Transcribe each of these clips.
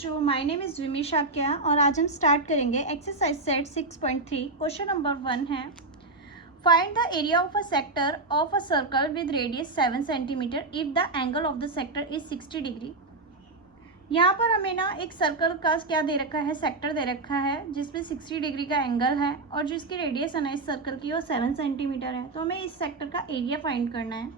बच्चों, my name is विमी Shakya और आज हम स्टार्ट करेंगे एक्सरसाइज सेट 6.3। क्वेश्चन नंबर 1 है, find the area of a sector of a circle with radius 7 centimetre if the angle of the sector is 60 degree. यहाँ पर हमें ना एक सर्कल का क्या दे रखा है, सेक्टर दे रखा है जिसमें 60 डिग्री का एंगल है और जिसकी रेडियस है ना इस सर्कल की वो 7 सेंटीमीटर है। तो हमें इस सेक्टर का एरिया फाइंड करना है।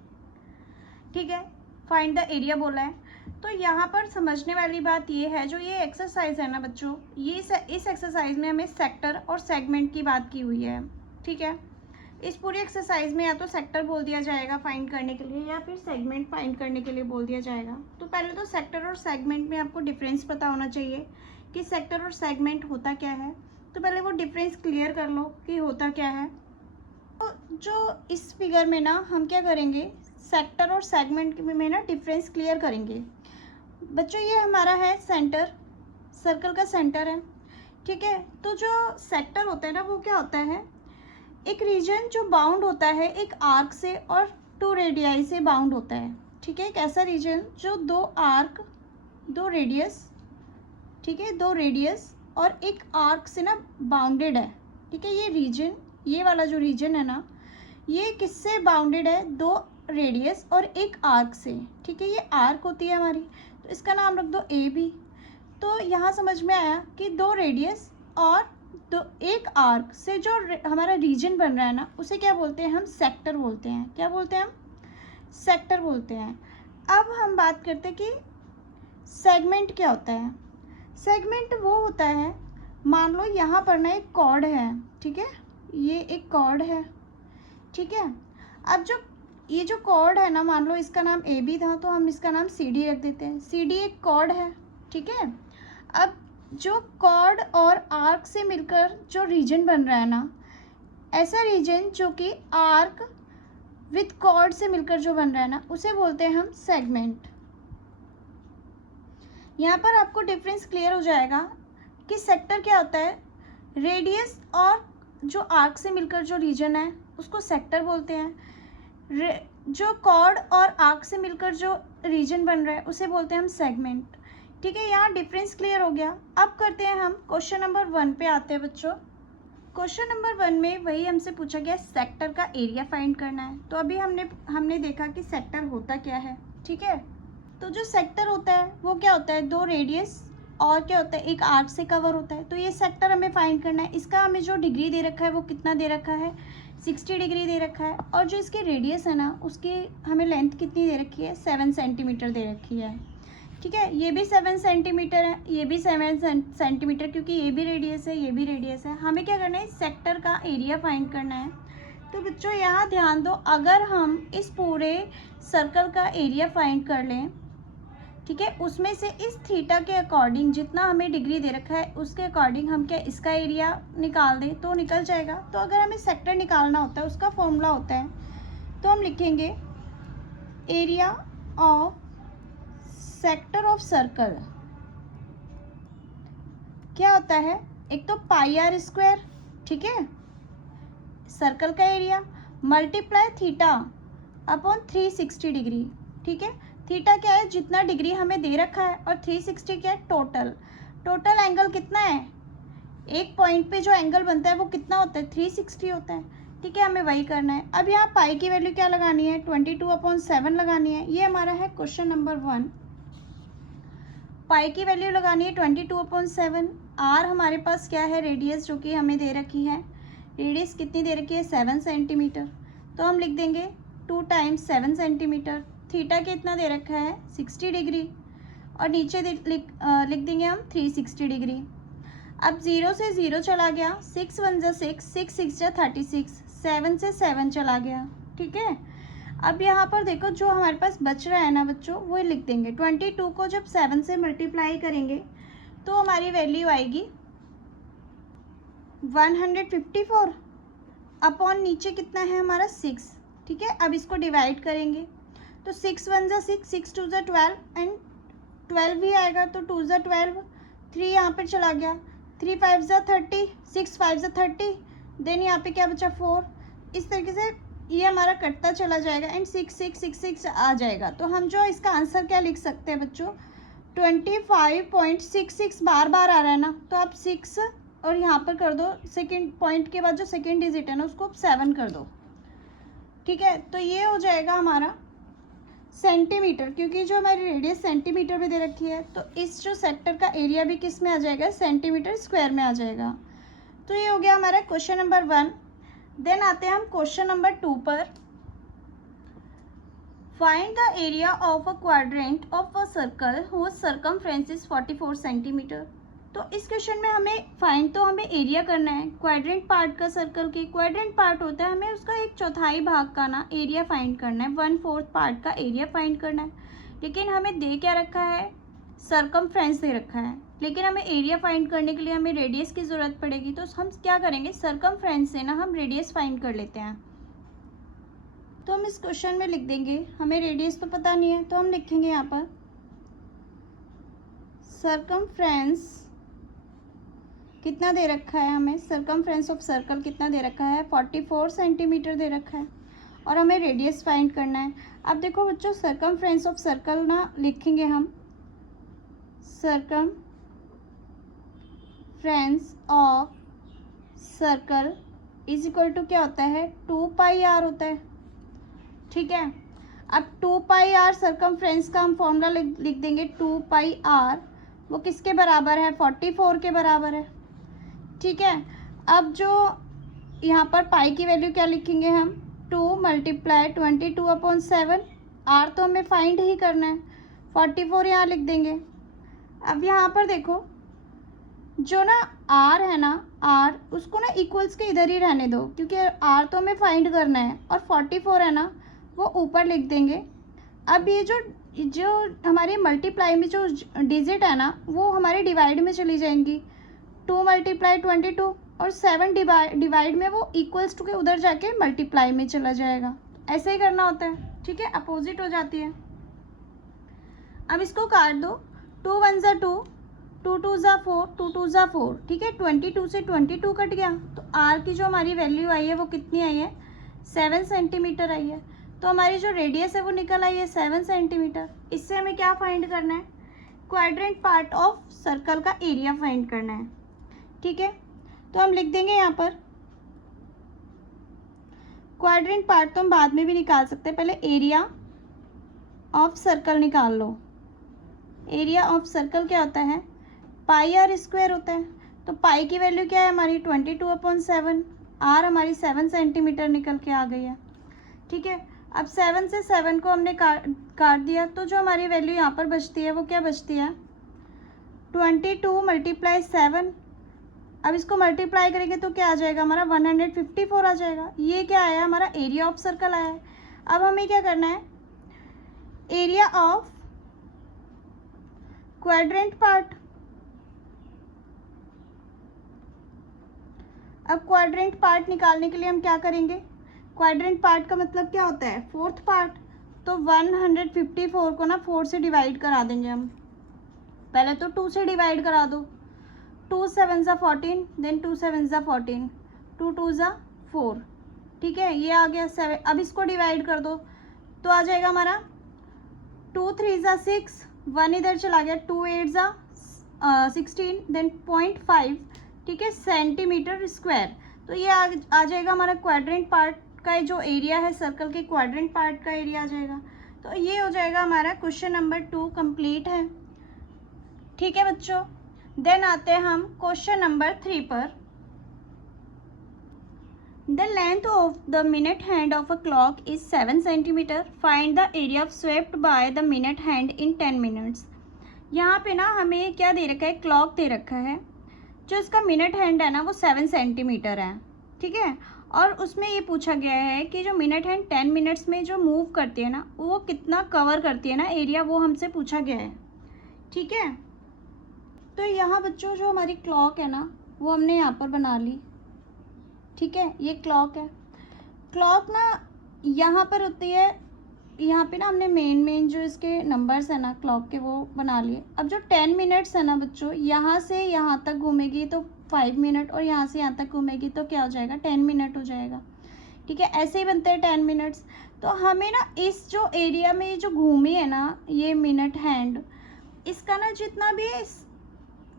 ठीक है, फाइंड द एरिया बोला है। तो यहाँ पर समझने वाली बात ये है, जो ये एक्सरसाइज है ना बच्चों, ये इस एक्सरसाइज में हमें सेक्टर और सेगमेंट की बात की हुई है। ठीक है, इस पूरी एक्सरसाइज में या तो सेक्टर बोल दिया जाएगा फाइंड करने के लिए या फिर सेगमेंट फाइंड करने के लिए बोल दिया जाएगा। तो पहले तो सेक्टर और सेगमेंट में आपको डिफरेंस पता होना चाहिए कि सेक्टर और सेगमेंट होता क्या है। तो पहले वो डिफरेंस क्लियर कर लो कि होता क्या है। तो जो इस फिगर में ना हम क्या करेंगे, सेक्टर और सेगमेंट में ना डिफरेंस क्लियर करेंगे। बच्चों ये हमारा है सेंटर, सर्कल का सेंटर है। ठीक है, तो जो सेक्टर होता है ना वो क्या होता है, एक रीजन जो बाउंड होता है एक आर्क से और 2 रेडियाई से बाउंड होता है। ठीक है, एक ऐसा रीजन जो 2 आर्क 2 रेडियस, ठीक है 2 रेडियस और एक आर्क से ना बाउंडेड है। ठीक है, ये रीजन, ये वाला जो रीजन है ना ये किससे बाउंडेड है, 2 रेडियस और एक आर्क से। ठीक है, ये आर्क होती है हमारी, तो इसका नाम रख दो ए बी। तो यहाँ समझ में आया कि 2 रेडियस और एक आर्क से जो हमारा रीजन बन रहा है ना उसे क्या बोलते हैं, हम सेक्टर बोलते हैं। क्या बोलते हैं हम, सेक्टर बोलते हैं। अब हम बात करते हैं कि सेगमेंट क्या होता है। सेगमेंट वो होता है, मान लो यहाँ पर ना एक कॉर्ड है। ठीक है, ये एक कॉर्ड है। ठीक है, अब जो ये जो कॉर्ड है ना, मान लो इसका नाम ए बी था तो हम इसका नाम सी डी रख देते हैं। सी डी एक कॉर्ड है। ठीक है, अब जो कॉर्ड और आर्क से मिलकर जो रीजन बन रहा है ना, ऐसा रीजन जो कि आर्क विद कॉर्ड से मिलकर जो बन रहा है ना उसे बोलते हैं हम सेगमेंट। यहाँ पर आपको डिफरेंस क्लियर हो जाएगा कि सेक्टर क्या होता है, रेडियस और जो आर्क से मिलकर जो रीजन है उसको सेक्टर बोलते हैं। जो कॉर्ड और आर्क से मिलकर जो रीजन बन रहा है उसे बोलते हैं हम सेगमेंट। ठीक है, यहाँ डिफरेंस क्लियर हो गया। अब करते हैं हम क्वेश्चन नंबर 1 पे आते हैं बच्चों। क्वेश्चन नंबर 1 में वही हमसे पूछा गया सेक्टर का एरिया फाइंड करना है। तो अभी हमने देखा कि सेक्टर होता क्या है। ठीक है, तो जो सेक्टर होता है वो क्या होता है, 2 रेडियस और क्या होता है, एक आर्क से कवर होता है। तो ये सेक्टर हमें फाइंड करना है। इसका हमें जो डिग्री दे रखा है वो कितना दे रखा है, 60 डिग्री दे रखा है। और जो इसकी रेडियस है ना उसकी हमें लेंथ कितनी दे रखी है, 7 सेंटीमीटर दे रखी है। ठीक है, ये भी 7 सेंटीमीटर है, ये भी 7 सेंटीमीटर, क्योंकि ये भी रेडियस है ये भी रेडियस है। हमें क्या करना है, सेक्टर का एरिया फाइंड करना है। तो बच्चों यहाँ ध्यान दो, अगर हम इस पूरे सर्कल का एरिया फाइंड कर लें, ठीक है, उसमें से इस थीटा के अकॉर्डिंग जितना हमें डिग्री दे रखा है उसके अकॉर्डिंग हम क्या इसका एरिया निकाल दें तो निकल जाएगा। तो अगर हमें सेक्टर निकालना होता है उसका फॉर्मूला होता है, तो हम लिखेंगे area of sector of circle. क्या होता है, एक तो पाई आर स्क्वायर, ठीक है, सर्कल का area, multiply theta upon 360 degree. ठीक है, थीटा क्या है, जितना डिग्री हमें दे रखा है, और 360 क्या है, टोटल एंगल कितना है, एक पॉइंट पे जो एंगल बनता है वो कितना होता है, 360 होता है। ठीक है, हमें वही करना है। अब यहाँ पाई की वैल्यू क्या लगानी है, 22/7 लगानी है। ये हमारा है क्वेश्चन नंबर 1। पाई की वैल्यू लगानी है 22/7। आर हमारे पास क्या है, रेडियस जो कि हमें दे रखी है, रेडियस कितनी दे रखी है, 7 सेंटीमीटर। तो हम लिख देंगे 2 × 7 सेंटीमीटर। थीटा कितना दे रखा है, 60 डिग्री, और नीचे लिख देंगे हम 360 डिग्री। अब 0 से 0 चला गया, 6 × 1 = 6, 6 × 6 = 36, 7 से 7 चला गया। ठीक है, अब यहाँ पर देखो जो हमारे पास बच रहा है ना बच्चों, वो लिख देंगे। 22 को जब 7 से मल्टीप्लाई करेंगे तो हमारी वैल्यू आएगी 154 अपॉन नीचे कितना है हमारा 6। ठीक है, अब इसको डिवाइड करेंगे तो 6 × 1 = 6, 6 × 2 = 12 एंड 12 भी आएगा तो 2 × 12, 3 यहाँ पर चला गया, 3 × 5 = 30, 6 × 5 = 30, देन यहाँ पे क्या बचा 4। इस तरीके से ये हमारा कटता चला जाएगा एंड 6 6 6 6 आ जाएगा। तो हम जो इसका आंसर क्या लिख सकते हैं बच्चों, 25.66 बार बार आ रहा है ना, तो आप 6 और यहाँ पर कर दो, सेकेंड पॉइंट के बाद जो सेकेंड डिजिट है ना उसको आप 7 कर दो, ठीक है। तो ये हो जाएगा हमारा सेंटीमीटर, क्योंकि जो हमारी रेडियस सेंटीमीटर में दे रखी है, तो इस जो सेक्टर का एरिया भी किस में आ जाएगा, सेंटीमीटर स्क्वायर में आ जाएगा। तो ये हो गया हमारा क्वेश्चन नंबर 1। देन आते हैं हम क्वेश्चन नंबर 2 पर। Find the area of a quadrant of a circle whose circumference is 44 centimetre. तो इस क्वेश्चन में हमें एरिया करना है क्वाड्रेंट पार्ट का। सर्कल के क्वाड्रेंट पार्ट होता है, हमें उसका 1/4 भाग का ना एरिया फाइंड करना है, 1/4 पार्ट का एरिया फाइंड करना है। लेकिन हमें दे क्या रखा है, सर्कमफ्रेंस दे रखा है, लेकिन हमें एरिया फाइंड करने के लिए हमें रेडियस की ज़रूरत पड़ेगी। तो हम क्या करेंगे, सर्कमफ्रेंस से ना हम रेडियस फाइंड कर लेते हैं। तो हम इस क्वेश्चन में लिख देंगे, हमें रेडियस तो पता नहीं है, तो हम लिखेंगे यहाँ पर सर्कमफ्रेंस कितना दे रखा है, हमें सर्कमफ्रेंस ऑफ सर्कल कितना दे रखा है, 44 सेंटीमीटर दे रखा है, और हमें रेडियस फाइंड करना है। अब देखो बच्चों, सर्कमफ्रेंस ऑफ सर्कल ना लिखेंगे हम, circumference of circle is equal to क्या होता है, 2πr होता है, ठीक है। अब 2πr सर्कमफ्रेंस का हम फॉर्मूला लिख देंगे, 2πr वो किसके बराबर है, 44 के बराबर है, ठीक है। अब जो यहाँ पर पाई की वैल्यू क्या लिखेंगे हम, 2 × 22/7, आर तो हमें फाइंड ही करना है, 44 यहाँ लिख देंगे। अब यहाँ पर देखो, जो ना आर है ना, आर उसको ना इक्वल्स के इधर ही रहने दो, क्योंकि आर तो हमें फाइंड करना है, और 44 है ना वो ऊपर लिख देंगे। अब ये जो हमारी मल्टीप्लाई में जो डिजिट है ना, वो हमारे डिवाइड में चली जाएंगी, 2 × 22 और 7 डिवाइड में वो इक्वल्स टू के उधर जाके मल्टीप्लाई में चला जाएगा। ऐसे ही करना होता है, ठीक है, अपोजिट हो जाती है। अब इसको काट दो, 2 × 1 = 2, 2 × 2 = 4, 2 × 2 = 4, ठीक है। 22 से 22 कट गया, तो आर की जो हमारी वैल्यू आई है वो कितनी आई है, 7 सेंटीमीटर आई है। तो हमारी जो रेडियस है वो निकल आई है 7 सेंटीमीटर। इससे हमें क्या फाइंड करना है, क्वाड्रेंट पार्ट ऑफ सर्कल का एरिया फाइंड करना है, ठीक है। तो हम लिख देंगे यहाँ पर क्वाड्रेंट पार्ट तो हम बाद में भी निकाल सकते हैं, पहले एरिया ऑफ सर्कल निकाल लो। एरिया ऑफ सर्कल क्या होता है, πr² होता है। तो पाई की वैल्यू क्या है हमारी, 22/7, आर हमारी 7 सेंटीमीटर निकल के आ गई है, ठीक है। अब 7 से 7 को हमने काट दिया, तो जो हमारी वैल्यू यहाँ पर बचती है वो क्या बचती है, 22 × 7। अब इसको मल्टीप्लाई करेंगे तो क्या आ जाएगा हमारा, 154 आ जाएगा। ये क्या आया, हमारा एरिया ऑफ सर्कल आया है। अब हमें क्या करना है, एरिया ऑफ क्वाड्रेंट पार्ट। अब क्वाड्रेंट पार्ट निकालने के लिए हम क्या करेंगे, क्वाड्रेंट पार्ट का मतलब क्या होता है, 4th पार्ट। तो 154 को ना 4 से डिवाइड करा देंगे हम, पहले तो 2 से डिवाइड करा दो, 2 × 7 = 14, देन 2 × 7 = 14, 2 × 2 = 4, ठीक है। ये आ गया 7। अब इसको डिवाइड कर दो तो आ जाएगा हमारा 2 × 3 = 6, 1 इधर चला गया, 2 × 8 = 16, देन 0.5, ठीक है, सेंटीमीटर स्क्वायर। तो ये आ जाएगा हमारा क्वाड्रेंट पार्ट का जो एरिया है सर्कल के, क्वाड्रेंट पार्ट का एरिया आ जाएगा। तो ये हो जाएगा हमारा क्वेश्चन नंबर 2 कंप्लीट है, ठीक है बच्चों। देन आते हैं हम क्वेश्चन नंबर 3 पर। The length of the minute hand of a clock is 7 centimetre, find the area swept by the minute hand in 10 minutes. यहाँ पे ना हमें क्या दे रखा है, क्लॉक दे रखा है, जो इसका मिनट हैंड है ना वो 7 सेंटीमीटर है, ठीक है। और उसमें ये पूछा गया है कि जो मिनट हैंड 10 मिनट्स में जो मूव करती है ना, वो कितना कवर करती है ना एरिया, वो हमसे पूछा गया है, ठीक है। तो यहाँ बच्चों जो हमारी क्लॉक है ना वो हमने यहाँ पर बना ली, ठीक है। ये क्लॉक है, क्लॉक ना यहाँ पर होती है, यहाँ पे ना हमने मेन जो इसके नंबर्स है ना क्लॉक के वो बना लिए। अब जो 10 मिनट्स है ना बच्चों, यहाँ से यहाँ तक घूमेगी तो 5 मिनट, और यहाँ से यहाँ तक घूमेगी तो क्या हो जाएगा, 10 मिनट हो जाएगा, ठीक है। ऐसे ही बनते हैं 10 मिनट्स। तो हमें ना इस जो एरिया में जो घूमी है ना ये मिनट हैंड, इसका ना जितना भी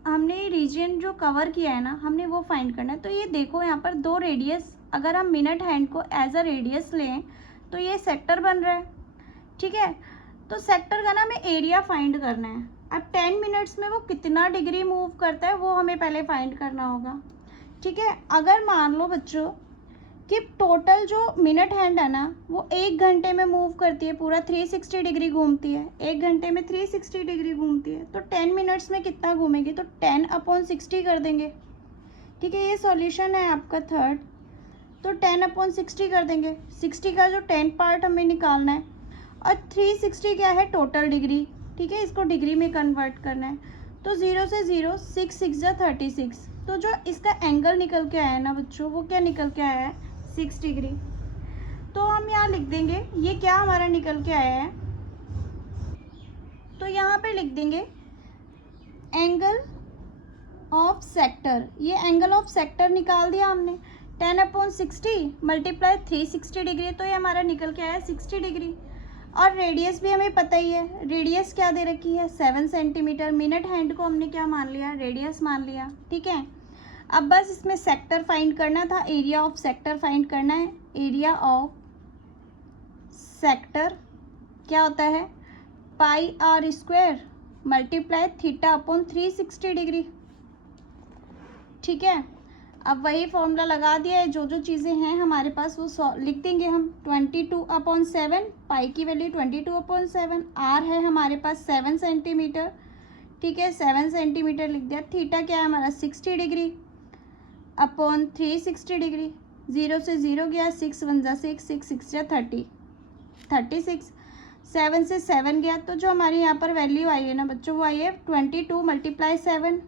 हमने रीजन जो कवर किया है ना, हमने वो फाइंड करना है। तो ये देखो यहाँ पर 2 रेडियस, अगर हम मिनट हैंड को एज अ रेडियस लें तो ये सेक्टर बन रहा है, ठीक है। तो सेक्टर का ना हमें एरिया फाइंड करना है। अब 10 मिनट्स में वो कितना डिग्री मूव करता है वो हमें पहले फाइंड करना होगा, ठीक है। अगर मान लो बच्चों कि टोटल जो मिनट हैंड है ना वो 1 घंटे में मूव करती है, पूरा 360 डिग्री घूमती है, 1 घंटे में 360 डिग्री घूमती है, तो 10 मिनट्स में कितना घूमेगी, तो 10/60 कर देंगे, ठीक है। ये सॉल्यूशन है आपका थर्ड। तो 10/60 कर देंगे, 60 का जो 10 पार्ट हमें निकालना है, और 360 क्या है, टोटल डिग्री, ठीक है। इसको डिग्री में कन्वर्ट करना है। तो 0 से 0, 6 6 36। तो जो इसका एंगल निकल के आया है ना बच्चों, वो क्या निकल के आया है, 6 डिग्री। तो हम यहाँ लिख देंगे ये क्या हमारा निकल के आया है, तो यहाँ पे लिख देंगे एंगल ऑफ सेक्टर। ये एंगल ऑफ सेक्टर निकाल दिया हमने, 10/60 मल्टीप्लाई 360 डिग्री, तो ये हमारा निकल के आया 60 डिग्री। और रेडियस भी हमें पता ही है, रेडियस क्या दे रखी है, 7 सेंटीमीटर। मिनट हैंड को हमने क्या मान लिया, रेडियस मान लिया, ठीक है। अब बस इसमें सेक्टर फाइंड करना था, एरिया ऑफ सेक्टर फाइंड करना है। एरिया ऑफ सेक्टर क्या होता है, πr² मल्टीप्लाई θ/360 डिग्री, ठीक है। अब वही फॉर्मूला लगा दिया है, जो जो चीज़ें हैं हमारे पास वो लिख देंगे हम। 22/7, पाई की वैल्यू 22/7, आर है हमारे पास 7 सेंटीमीटर, ठीक है, 7 सेंटीमीटर लिख दिया। थीटा क्या है हमारा 60 डिग्री अपॉन 360 डिग्री। 0 से 0 गया, 6 1 जा 6, 6 6 जा 30, 36। 7 से 7 गया, तो जो हमारी यहाँ पर वैल्यू आई है ना बच्चों, वो आई है 22 मल्टीप्लाई 7,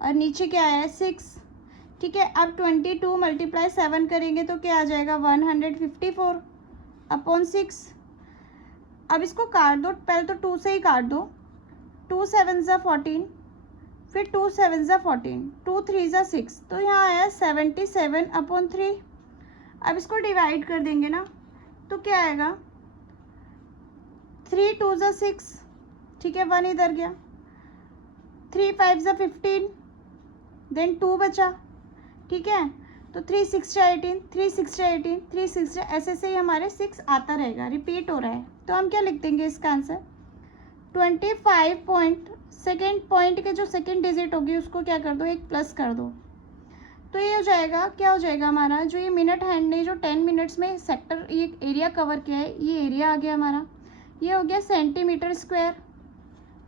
और नीचे क्या आया है 6, ठीक है। अब 22 मल्टीप्लाई 7 करेंगे तो क्या आ जाएगा 154/6। अब इसको काट दो, पहले तो 2 से ही काट दो, 2 7 जा 14, फिर 2 7 जा 14, 2 3 जा 6, तो यहाँ आया 77/3। अब इसको डिवाइड कर देंगे ना तो क्या आएगा, 3 2 जा 6, ठीक है, 1 इधर गया, 3 5 जा 15, देन 2 बचा, ठीक है। तो 3 6 जा 18, 3 6 जा 18, 3 6 जा, ऐसे से ही हमारे 6 आता रहेगा, रिपीट हो रहा है। तो हम क्या लिख देंगे इसका आंसर, 25 पॉइंट, सेकेंड पॉइंट के जो सेकेंड डिजिट होगी उसको क्या कर दो, एक प्लस कर दो, तो ये हो जाएगा, क्या हो जाएगा हमारा, जो ये मिनट हैंड ने जो 10 मिनट्स में सेक्टर ये एरिया कवर किया है, ये एरिया आ गया हमारा, ये हो गया सेंटीमीटर स्क्वायर,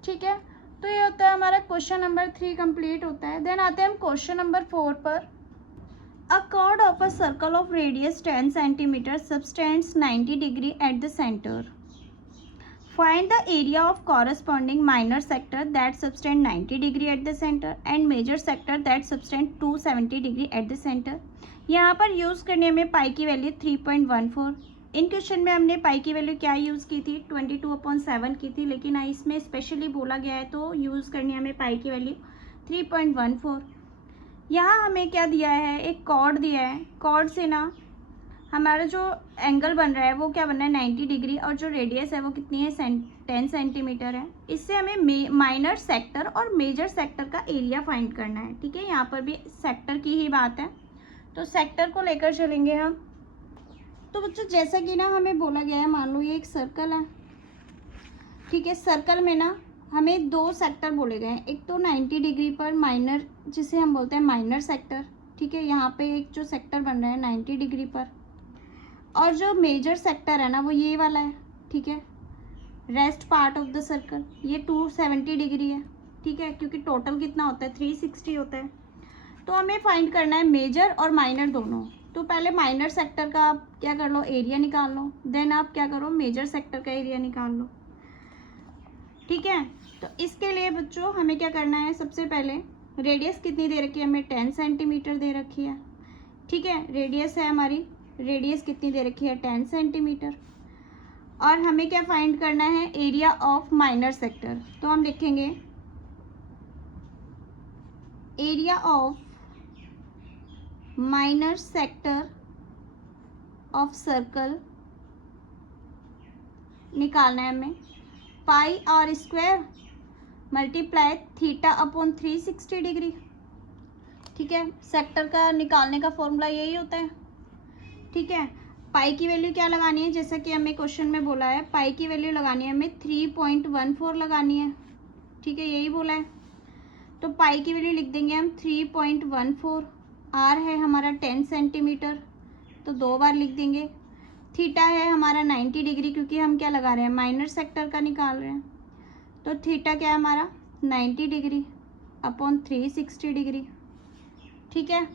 ठीक है। तो ये होता है हमारा क्वेश्चन नंबर 3 कंप्लीट होता है। देन आते हैं हम क्वेश्चन नंबर 4 पर। अ chord of a circle of radius 10 centimeter subtends 90 degree at the center. Find the area of corresponding minor sector that subtend 90 degree at the center and major sector that subtend 270 degree at the center. यहाँ पर use करने में पाई की value 3.14। इन question में हमने पाई की value क्या use की थी, 22/7 की थी, लेकिन इसमें स्पेशली बोला गया है तो यूज़ करनी है हमें पाई की वैल्यू 3.14। यहाँ हमें क्या दिया है, एक कॉर्ड दिया है, कॉर्ड से ना हमारा जो एंगल बन रहा है वो क्या बन रहा है 90 डिग्री, और जो रेडियस है वो कितनी है 10 सेंटीमीटर है। इससे हमें माइनर सेक्टर और मेजर सेक्टर का एरिया फाइंड करना है, ठीक है। यहाँ पर भी सेक्टर की ही बात है, तो सेक्टर को लेकर चलेंगे हम। तो बच्चों जैसा कि ना हमें बोला गया है, मान लो ये एक सर्कल है, ठीक है। सर्कल में ना हमें 2 सेक्टर बोले गए हैं, एक तो 90 डिग्री पर माइनर, जिसे हम बोलते हैं माइनर सेक्टर, ठीक है। यहाँ पे एक जो सेक्टर बन रहा है 90 डिग्री पर, और जो मेजर सेक्टर है ना वो ये वाला है, ठीक है। Rest part of the circle ये 270 डिग्री है, ठीक है, क्योंकि टोटल कितना होता है 360 होता है। तो हमें फाइंड करना है मेजर और माइनर दोनों। तो पहले माइनर सेक्टर का आप क्या कर लो, एरिया निकाल लो, देन आप क्या करो, मेजर सेक्टर का एरिया निकाल लो, ठीक है। तो इसके लिए बच्चों हमें क्या करना है, सबसे पहले रेडियस कितनी दे रखी है हमें, 10 सेंटीमीटर दे रखी है, ठीक है। रेडियस है हमारी, रेडियस कितनी दे रखी है 10 सेंटीमीटर, और हमें क्या फाइंड करना है, एरिया ऑफ माइनर सेक्टर। तो हम लिखेंगे area of minor sector of circle निकालना है हमें। Pi r square multiply theta upon 360 degree. ठीक है, सेक्टर का निकालने का फॉर्मूला यही होता है। ठीक है, पाई की वैल्यू क्या लगानी है, जैसा कि हमें क्वेश्चन में बोला है, पाई की वैल्यू लगानी है हमें 3.14 लगानी है। ठीक है, यही बोला है। तो पाई की वैल्यू लिख देंगे हम 3.14। आर है हमारा 10 सेंटीमीटर, तो 2 बार लिख देंगे। थीटा है हमारा 90 डिग्री, क्योंकि हम क्या लगा रहे हैं, माइनर सेक्टर का निकाल रहे हैं। तो थीटा क्या है हमारा 90 डिग्री अपॉन 360 डिग्री। ठीक है,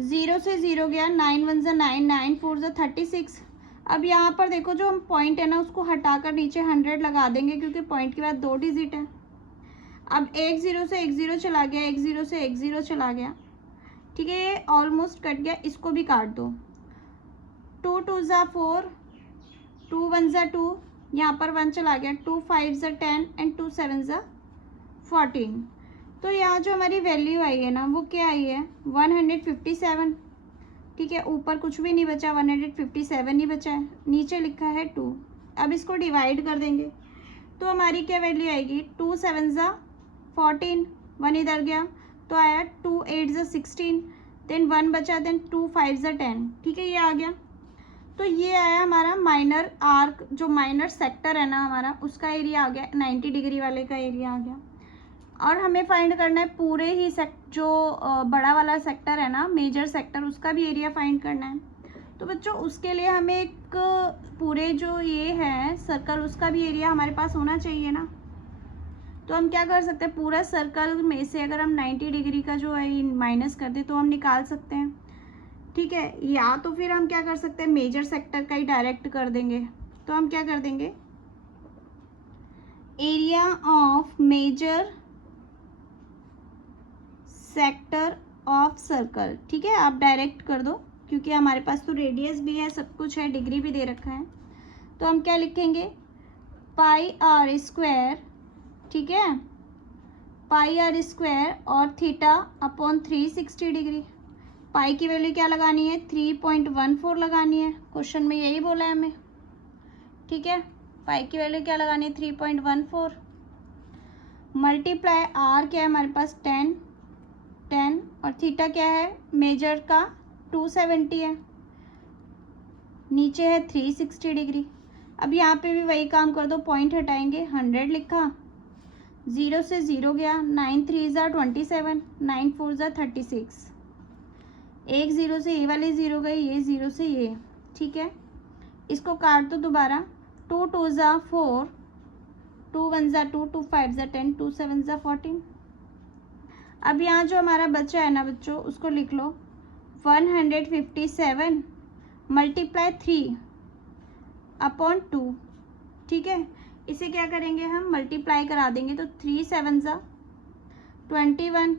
0 से 0 गया, 9 1 ज़ा 9, 9 4 ज़ा 36। अब यहाँ पर देखो जो हम पॉइंट है ना उसको हटाकर नीचे 100 लगा देंगे, क्योंकि पॉइंट के बाद 2 डिजिट है। अब एक 0 से एक 0 चला गया, एक 0 से एक 0 चला गया। ठीक है, ये ऑलमोस्ट कट गया, इसको भी काट दो। 2 2 ज़ा 4, 2 1 ज़ा 2, यहाँ पर 1 चला गया, 2 5 ज़ा 10 एंड 2 7 ज़ा 14। तो यहाँ जो हमारी वैल्यू आई है ना वो क्या आई है 157। ठीक है, ऊपर कुछ भी नहीं बचा, 157 ही बचा है, नीचे लिखा है 2। अब इसको डिवाइड कर देंगे तो हमारी क्या वैल्यू आएगी, 2 7 ज़ा 14, 1 इधर गया तो आया 2 8 ज़ा 16, देन 1 बचा, देन 2 5 ज़ा 10। ठीक है, ये आ गया। तो ये आया हमारा माइनर आर्क, जो माइनर सेक्टर है ना हमारा, उसका एरिया आ गया, 90 डिग्री वाले का एरिया आ गया। और हमें फाइंड करना है पूरे ही जो बड़ा वाला सेक्टर है ना, मेजर सेक्टर, उसका भी एरिया फाइंड करना है। तो बच्चों उसके लिए हमें एक पूरे जो ये है सर्कल, उसका भी एरिया हमारे पास होना चाहिए ना। तो हम क्या कर सकते हैं, पूरा सर्कल में से अगर हम 90 डिग्री का जो है माइनस कर दें तो हम निकाल सकते हैं। ठीक है, या तो फिर हम क्या कर सकते हैं, मेजर सेक्टर का ही डायरेक्ट कर देंगे। तो हम क्या कर देंगे, area of major sector of circle. ठीक है, आप डायरेक्ट कर दो, क्योंकि हमारे पास तो रेडियस भी है, सब कुछ है, डिग्री भी दे रखा है। तो हम क्या लिखेंगे, पाई आर स्क्वायर। ठीक है, पाई आर स्क्वायर और थीटा अपॉन 360 डिग्री। पाई की वैल्यू क्या लगानी है, 3.14 लगानी है, क्वेश्चन में यही बोला है हमें। ठीक है, पाई की वैल्यू क्या लगानी है, 3.14 मल्टीप्लाई आर क्या है हमारे पास 10 और थीटा क्या है मेजर का 270 है, नीचे है 360 डिग्री। अब यहाँ पे भी वही काम कर दो, पॉइंट हटाएंगे, 100 लिखा, 0 से 0 गया, 9 3 ज़ा 27, 9 4 ज़ा 36, एक 0 से ये वाली 0 गई, ये 0 से ये। ठीक है, इसको काट दो दोबारा, 2 2 ज़ा 4, 2 1 ज़ा 2, 2 5 ज़ा 10, 2 7 ज़ा 14। अब यहाँ जो हमारा बचा है ना बच्चों, उसको लिख लो 157 मल्टीप्लाई 3 अपॉन 2। ठीक है, इसे क्या करेंगे हम, मल्टीप्लाई करा देंगे, तो 3 7 ज़ा 21,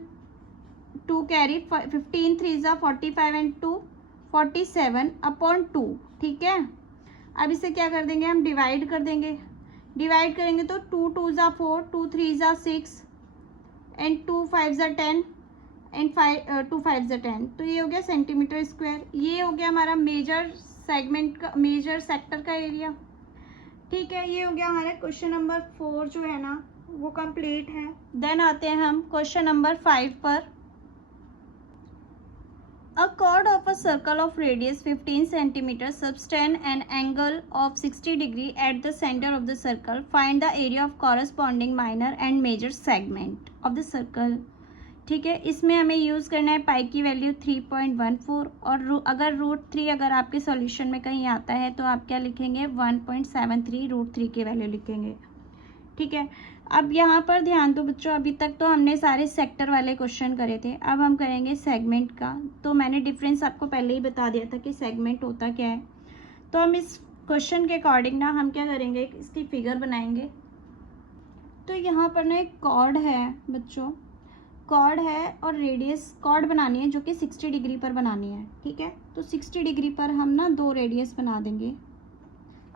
2 कैरी, 15 3 ज़ा 45 एंड 2 47 अपॉन 2। ठीक है, अब इसे क्या कर देंगे, हम डिवाइड कर देंगे। डिवाइड करेंगे तो 2 2 ज़ा 4, 2 3 ज़ा 6 एंड 2 5 ज़ा 10 एंड 2 5 ज़ा 10। तो ये हो गया सेंटीमीटर स्क्वायर। ये हो गया हमारा मेजर सेगमेंट का, मेजर सेक्टर का एरिया। ठीक है, ये हो गया हमारा क्वेश्चन नंबर 4 जो है ना वो कंप्लीट है। देन आते हैं हम क्वेश्चन नंबर 5 पर। A chord of a circle of radius 15 cm subtends an angle of 60 degree at the center of the circle. Find the area of corresponding minor and major segment of the circle. ठीक है, इसमें हमें use करना है पाई की value 3.14 और अगर √3 अगर आपके सॉल्यूशन में कहीं आता है तो आप क्या लिखेंगे 1.73 √3 की वैल्यू लिखेंगे। ठीक है, अब यहाँ पर ध्यान दो बच्चों, अभी तक तो हमने सारे सेक्टर वाले क्वेश्चन करे थे, अब हम करेंगे सेगमेंट का। तो मैंने डिफरेंस आपको पहले ही बता दिया था कि सेगमेंट होता क्या है। तो हम इस क्वेश्चन के अकॉर्डिंग ना हम क्या करेंगे, इसकी फिगर बनाएंगे। तो यहाँ पर ना एक कॉर्ड है बच्चों, कॉर्ड है और रेडियस कॉर्ड बनानी है जो कि 60 डिग्री पर बनानी है। ठीक है, तो 60 डिग्री पर हम ना 2 रेडियस बना देंगे।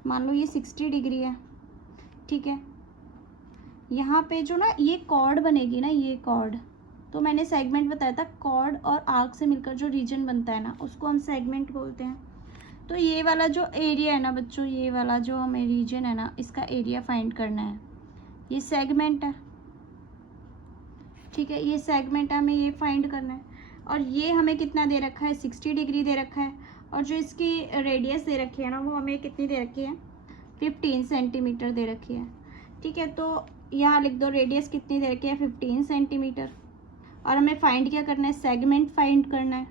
मान लो ये 60 डिग्री है। ठीक है, यहाँ पे जो ना ये कॉर्ड बनेगी ना, ये कॉर्ड, तो मैंने सेगमेंट बताया था, कॉर्ड और आर्क से मिलकर जो रीजन बनता है ना उसको हम सेगमेंट बोलते हैं। तो ये वाला जो एरिया है ना बच्चों, ये वाला जो हमें रीजन है ना, इसका एरिया फाइंड करना है। ये सेगमेंट है, ठीक है, ये सेगमेंट है, हमें ये फाइंड करना है। और ये हमें कितना दे रखा है, 60 डिग्री दे रखा है। और जो इसकी रेडियस दे रखी है ना, वो हमें कितनी दे रखी है, 15 सेंटीमीटर दे रखी है। ठीक है, तो यहाँ लिख दो रेडियस कितनी दे रखी है, 15 सेंटीमीटर। और हमें फाइंड क्या करना है, सेगमेंट फाइंड करना है।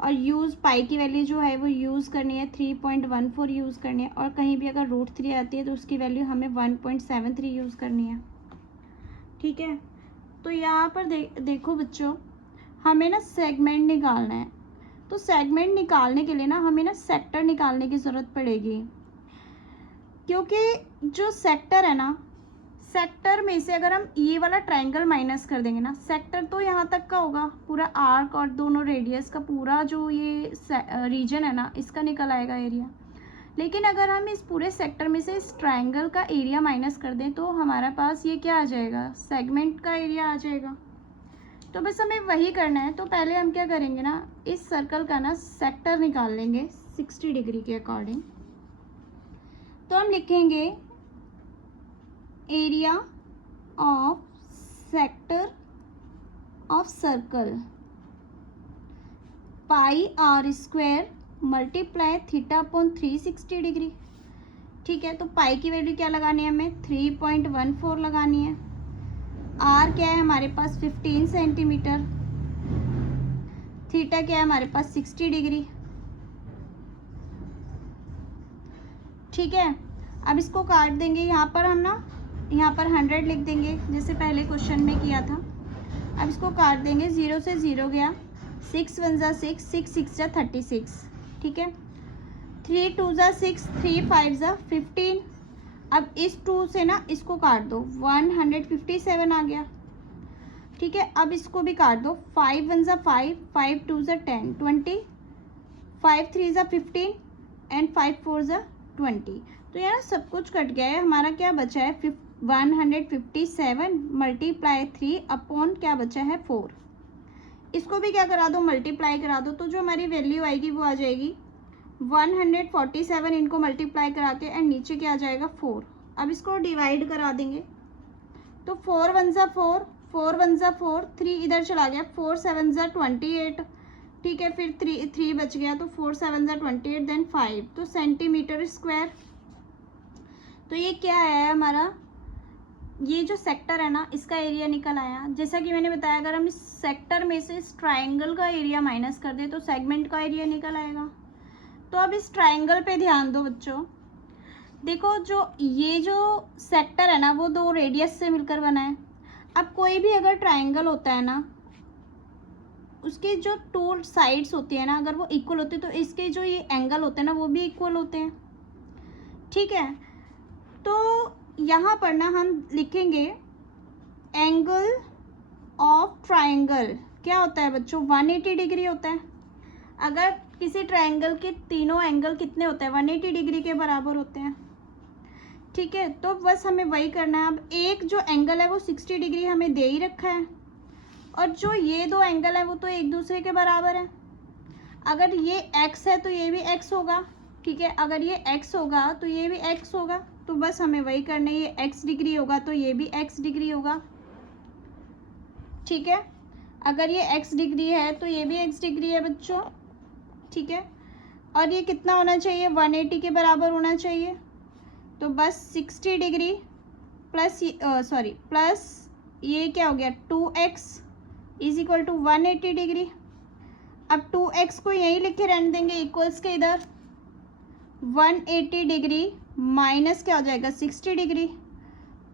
और यूज़ पाई की वैल्यू जो है वो यूज़ करनी है, 3.14 यूज़ करनी है। और कहीं भी अगर √3 आती है तो उसकी वैल्यू हमें 1.73 यूज़ करनी है। ठीक है, तो यहाँ पर देखो बच्चों, हमें ना सेगमेंट निकालना है। तो सेगमेंट निकालने के लिए ना हमें ना सेक्टर निकालने की ज़रूरत पड़ेगी, क्योंकि जो सेक्टर है ना, सेक्टर में से अगर हम ये वाला ट्रायंगल माइनस कर देंगे ना, सेक्टर तो यहाँ तक का होगा, पूरा आर्क और दोनों रेडियस का पूरा जो ये रीजन है ना, इसका निकल आएगा एरिया। लेकिन अगर हम इस पूरे सेक्टर में से इस ट्रायंगल का एरिया माइनस कर दें तो हमारे पास ये क्या आ जाएगा, सेगमेंट का एरिया आ जाएगा। तो बस हमें वही करना है। तो पहले हम क्या करेंगे ना, इस सर्कल का ना सेक्टर निकाल लेंगे 60 डिग्री के अकॉर्डिंग। तो हम लिखेंगे area of sector of circle πr² multiply θ/360 degree. ठीक है, तो पाई की वैल्यू क्या लगानी है, हमें 3.14 लगानी है। आर क्या है हमारे पास, 15 सेंटीमीटर। थीटा क्या है हमारे पास, 60 डिग्री। ठीक है, अब इसको काट देंगे। यहाँ पर हम ना, यहाँ पर 100 लिख देंगे जैसे पहले क्वेश्चन में किया था। अब इसको काट देंगे, 0 से 0 गया, 6 1 जा 6, 6 6 जा 36। ठीक है, 3 2 जा 6, 3 5 जा 15। अब इस 2 से ना इसको काट दो, 157 आ गया। ठीक है, अब इसको भी काट दो, 5 1 जा 5, 5 2 जा 10, 20, 5 3 जा 15 एंड 5 4 जा 20। तो यार सब कुछ कट गया है, हमारा क्या बचा है, 157 मल्टीप्लाई 3 अपॉन क्या बचा है, 4। इसको भी क्या करा दो, मल्टीप्लाई करा दो। तो जो हमारी वैल्यू आएगी वो आ जाएगी 147, इनको मल्टीप्लाई करा के, एंड नीचे क्या आ जाएगा, 4। अब इसको डिवाइड करा देंगे, तो 4 1 जा 4, 4 1 जा 4, 3 इधर चला गया, 4 7 जा 28। ठीक है, फिर 3 बच गया, तो 4 7 जा 28, देन 5, तो सेंटीमीटर स्क्वायर। तो ये क्या है हमारा, ये जो सेक्टर है ना, इसका एरिया निकल आया। जैसा कि मैंने बताया, अगर हम इस सेक्टर में से इस ट्रायंगल का एरिया माइनस कर दें तो सेगमेंट का एरिया निकल आएगा। तो अब इस ट्रायंगल पे ध्यान दो बच्चों। देखो, जो ये जो सेक्टर है ना, वो 2 रेडियस से मिलकर बना है। अब कोई भी अगर ट्रायंगल होता है ना, उसके जो 2 साइड्स होती है ना, अगर वो इक्वल होती है तो इसके जो ये एंगल होते हैं ना, वो भी इक्वल होते हैं। ठीक है, तो यहाँ पर ना हम लिखेंगे एंगल ऑफ ट्रायंगल क्या होता है बच्चों, 180 डिग्री होता है। अगर किसी ट्रायंगल के तीनों एंगल कितने होते हैं, 180 डिग्री के बराबर होते हैं। ठीक है, तो बस हमें वही करना है। अब एक जो एंगल है वो 60 डिग्री हमें दे ही रखा है, और जो ये 2 एंगल है वो तो एक दूसरे के बराबर है। अगर ये x है तो ये भी x होगा। ठीक है, अगर ये x होगा तो ये भी x होगा। तो बस हमें वही करना है, ये x डिग्री होगा तो ये भी x डिग्री होगा। ठीक है, अगर ये x डिग्री है तो ये भी x डिग्री है बच्चों। ठीक है, और ये कितना होना चाहिए, 180 के बराबर होना चाहिए। तो बस 60 डिग्री प्लस प्लस ये क्या हो गया, 2x is equal to 180 degree. अब 2x को यहीं लिखे रहने देंगे, इक्वल्स के इधर 180 डिग्री माइनस क्या हो जाएगा, 60 डिग्री।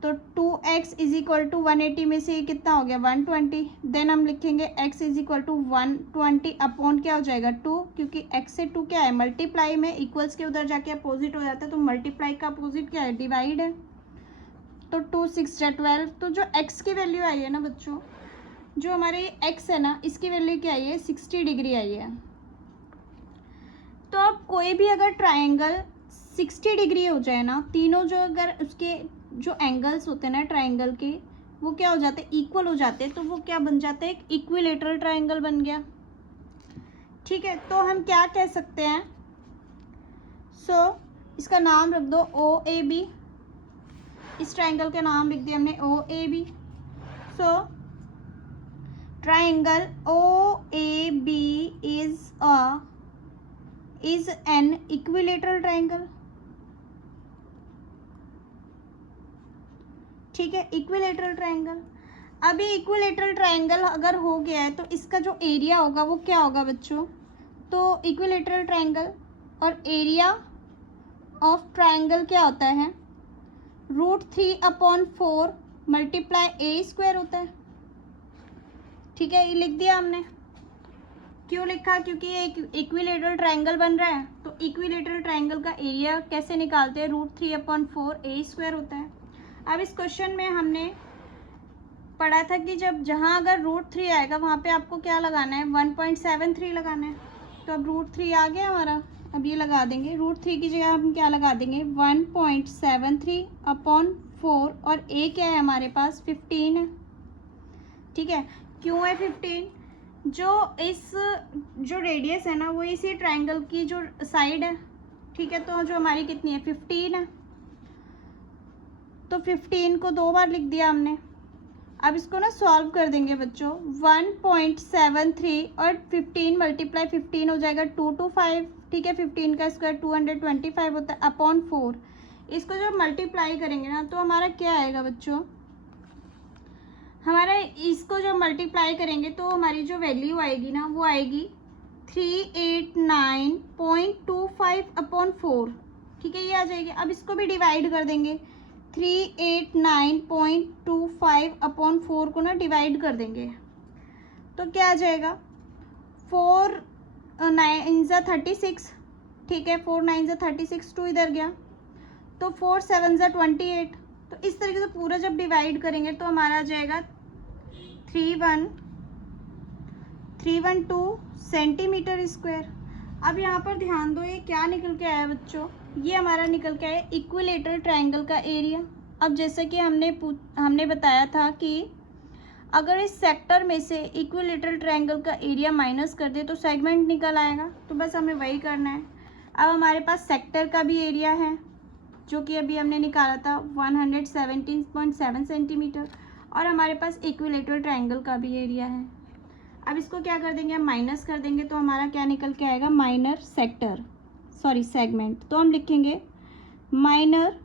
तो 2x इज इक्वल टू 180 में से ये कितना हो गया, 120। देन हम लिखेंगे x is equal to 120 upon क्या हो जाएगा, 2, क्योंकि x से 2 क्या है, मल्टीप्लाई में, इक्वल्स के उधर जाके अपोजिट हो जाता है। तो मल्टीप्लाई का अपोजिट क्या है, डिवाइड है। तो 2 6 12। तो जो x की वैल्यू आई है ना बच्चों, जो हमारे x है ना, इसकी वैल्यू क्या आई है, 60 डिग्री आई है। तो अब कोई भी अगर ट्रायंगल 60 डिग्री हो जाए ना, तीनों जो अगर उसके जो एंगल्स होते हैं ना ट्रायंगल के, वो क्या हो जाते हैं, इक्वल हो जाते हैं। तो वो क्या बन जाता है, एक इक्विलेटरल ट्रायंगल बन गया। ठीक है, तो हम क्या कह सकते हैं, सो इसका नाम रख दो OAB, इस ट्राइंगल का नाम लिख दिया हमने OAB। So triangle OAB is an equilateral triangle. ठीक है, इक्विलेटरल ट्राइंगल। अभी इक्विलेटरल ट्राइंगल अगर हो गया है तो इसका जो एरिया होगा वो क्या होगा बच्चों? तो इक्विलेटरल ट्राइंगल और एरिया ऑफ ट्राइंगल क्या होता है? √3/4 मल्टीप्लाई A² होता है। ठीक है, ये लिख दिया हमने। क्यों लिखा? क्योंकि ये इक्विलेटरल ट्राइंगल बन रहा है, तो इक्विलेटरल ट्राइंगल का एरिया कैसे निकालते हैं? √3/4 A² होता है। अब इस क्वेश्चन में हमने पढ़ा था कि जहाँ अगर √3 आएगा वहाँ पे आपको क्या लगाना है? 1.73 लगाना है। तो अब √3 आ गया हमारा, अब ये लगा देंगे। √3 की जगह हम क्या लगा देंगे? 1.73/4 और A क्या है हमारे पास? 15 है। ठीक है, क्यों है 15? जो रेडियस है ना वो इसी ट्राइंगल की जो साइड है। ठीक है, तो जो हमारी कितनी है? 15 है। तो 15 को 2 बार लिख दिया हमने। अब इसको ना सॉल्व कर देंगे बच्चों। 1.73 और 15 मल्टीप्लाई 15 हो जाएगा 225। ठीक है, 15 का स्क्वायर 225 होता है अपॉन 4। इसको जब मल्टीप्लाई करेंगे ना तो हमारा क्या आएगा बच्चों? हमारा इसको जब मल्टीप्लाई करेंगे तो हमारी जो वैल्यू आएगी ना वो आएगी 389.25/4। ठीक है, ये आ जाएगी। अब इसको भी डिवाइड कर देंगे। 389.25/4 को ना डिवाइड कर देंगे तो क्या आ जाएगा? 4 9 36। ठीक है, 4 9 36, 2 इधर गया तो 4 7 28। तो इस तरीके से पूरा जब डिवाइड करेंगे तो हमारा आ जाएगा 312 सेंटीमीटर स्क्वायर। अब यहाँ पर ध्यान दो, ये क्या निकल के आया बच्चों? ये हमारा निकल के आया इक्विलेटरल ट्राइंगल का एरिया। अब जैसे कि हमने बताया था कि अगर इस सेक्टर में से इक्विलेटरल ट्राइंगल का एरिया माइनस कर दे तो सेगमेंट निकल आएगा। तो बस हमें वही करना है। अब हमारे पास सेक्टर का भी एरिया है जो कि अभी हमने निकाला था 117.7 सेंटीमीटर, और हमारे पास इक्विलेटरल ट्राइंगल का भी एरिया है। अब इसको क्या कर देंगे? हम माइनस कर देंगे तो हमारा क्या निकल के आएगा? Minor segment. तो हम लिखेंगे माइनर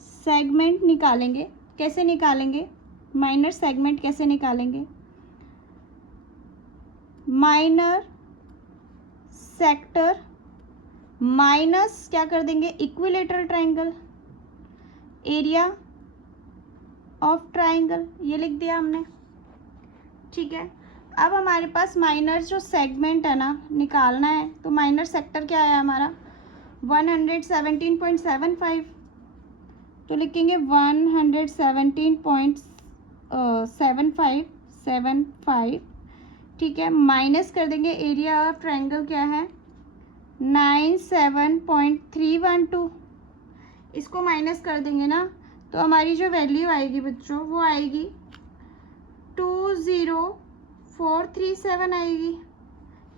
सेगमेंट निकालेंगे। कैसे निकालेंगे माइनर सेगमेंट? कैसे निकालेंगे? माइनर सेक्टर माइनस क्या कर देंगे? Equilateral triangle, area of triangle, ये लिख दिया हमने। ठीक है, अब हमारे पास माइनर जो सेगमेंट है ना निकालना है, तो माइनर सेक्टर क्या है हमारा? 117.75। तो लिखेंगे 117.75। ठीक है, माइनस कर देंगे एरिया ऑफ ट्राइंगल क्या है? 97.312। इसको माइनस कर देंगे ना तो हमारी जो वैल्यू आएगी बच्चों वो आएगी 20437 आएगी।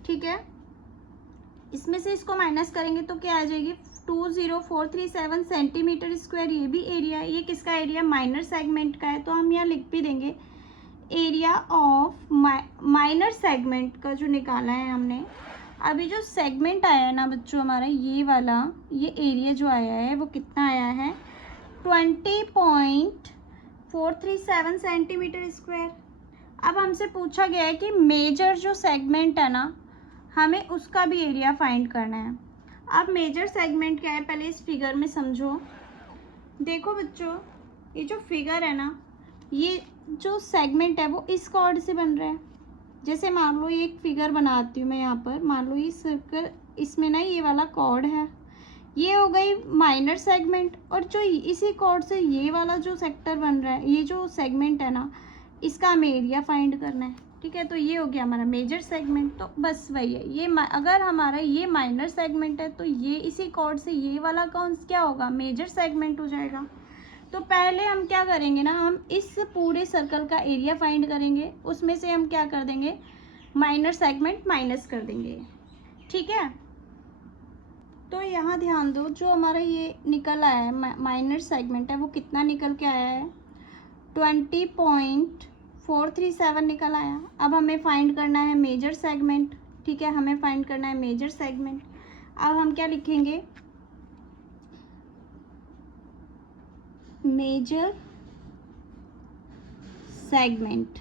ठीक है, इसमें से इसको माइनस करेंगे तो क्या आ जाएगी? 20437 सेंटीमीटर स्क्वायर। ये भी एरिया है। ये किसका एरिया? माइनर सेगमेंट का है। तो हम यहाँ लिख भी देंगे एरिया ऑफ माइनर सेगमेंट का जो निकाला है हमने। अभी जो सेगमेंट आया है ना बच्चों हमारा ये वाला, ये एरिया जो आया है वो कितना आया है? 20.437 सेंटीमीटर स्क्वायर। अब हमसे पूछा गया है कि मेजर जो सेगमेंट है ना हमें उसका भी एरिया फाइंड करना है। अब मेजर सेगमेंट क्या है पहले इस फिगर में समझो। देखो बच्चों, ये जो फिगर है ना, ये जो सेगमेंट है वो इस कॉर्ड से बन रहा है। जैसे मान लो ये एक फिगर बनाती हूँ मैं यहाँ पर, मान लो ये सर्कल, इसमें ना ये वाला कॉर्ड है, ये हो गई माइनर सेगमेंट। और जो इसी कॉर्ड से ये वाला जो सेक्टर बन रहा है, ये जो सेगमेंट है ना, इसका हमें एरिया फाइंड करना है। ठीक है, तो ये हो गया हमारा मेजर सेगमेंट। तो बस वही है, ये अगर हमारा ये माइनर सेगमेंट है तो ये इसी कॉर्ड से ये वाला कौन क्या होगा? मेजर सेगमेंट हो जाएगा। तो पहले हम क्या करेंगे ना, हम इस पूरे सर्कल का एरिया फाइंड करेंगे, उसमें से हम क्या कर देंगे? माइनर सेगमेंट माइनस कर देंगे। ठीक है, तो यहाँ ध्यान दो, जो हमारा ये निकल आया है माइनर सेगमेंट है, वो कितना निकल के आया है, 20.437 निकल आया। अब हमें फाइंड करना है मेजर सेगमेंट। ठीक है, हमें फाइंड करना है मेजर सेगमेंट। अब हम क्या लिखेंगे, मेजर सेगमेंट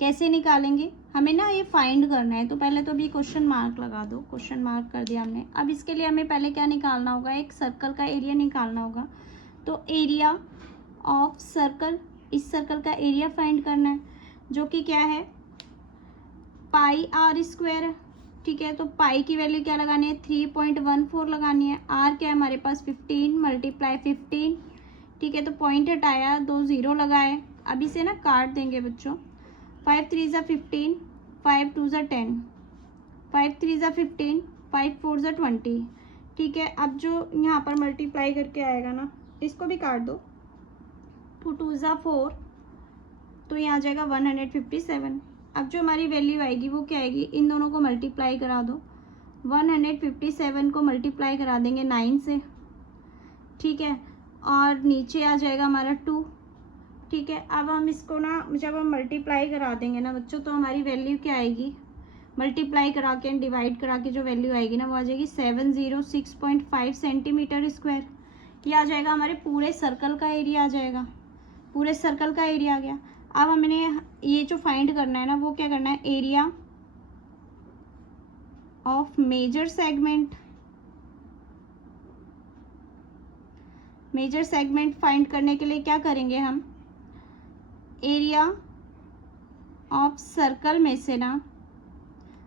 कैसे निकालेंगे, हमें ना ये फाइंड करना है। तो पहले तो अभी क्वेश्चन मार्क लगा दो, क्वेश्चन मार्क कर दिया हमने। अब इसके लिए हमें पहले क्या निकालना होगा, एक सर्कल का एरिया निकालना होगा। तो एरिया ऑफ सर्कल, इस सर्कल का एरिया फाइंड करना है, जो कि क्या है, पाई आर स्क्वायर है। ठीक है, तो पाई की वैल्यू क्या लगानी है, 3.14 लगानी है। आर क्या है हमारे पास, 15 मल्टीप्लाई 15। ठीक है, तो पॉइंट हटाया, 2 0 लगाए। अब इसे ना काट देंगे बच्चों, 5 3 ज़ा 15, 5 2 ज़ा 10, 5 3 ज़ा 15, 5 4 ज़ा 20। ठीक है, अब जो यहाँ पर मल्टीप्लाई करके आएगा ना, इसको भी काट दो, 2 2 ज़ा 4, तो यहाँ आ जाएगा 157। अब जो हमारी वैल्यू आएगी वो क्या आएगी, इन दोनों को मल्टीप्लाई करा दो, 157 को मल्टीप्लाई करा देंगे 9 से। ठीक है, और नीचे आ जाएगा हमारा 2। ठीक है, अब हम इसको ना जब हम मल्टीप्लाई करा देंगे ना बच्चों, तो हमारी वैल्यू क्या आएगी, मल्टीप्लाई करा के डिवाइड करा के जो वैल्यू आएगी ना, वो आ जाएगी 706.5 सेंटीमीटर स्क्वायर। ये आ जाएगा हमारे पूरे सर्कल का एरिया, आ जाएगा पूरे सर्कल का एरिया आ गया। अब हमने ये जो फाइंड करना है ना, वो क्या करना है, area of major segment. Major segment find करने के लिए क्या करेंगे हम, एरिया ऑफ सर्कल में से ना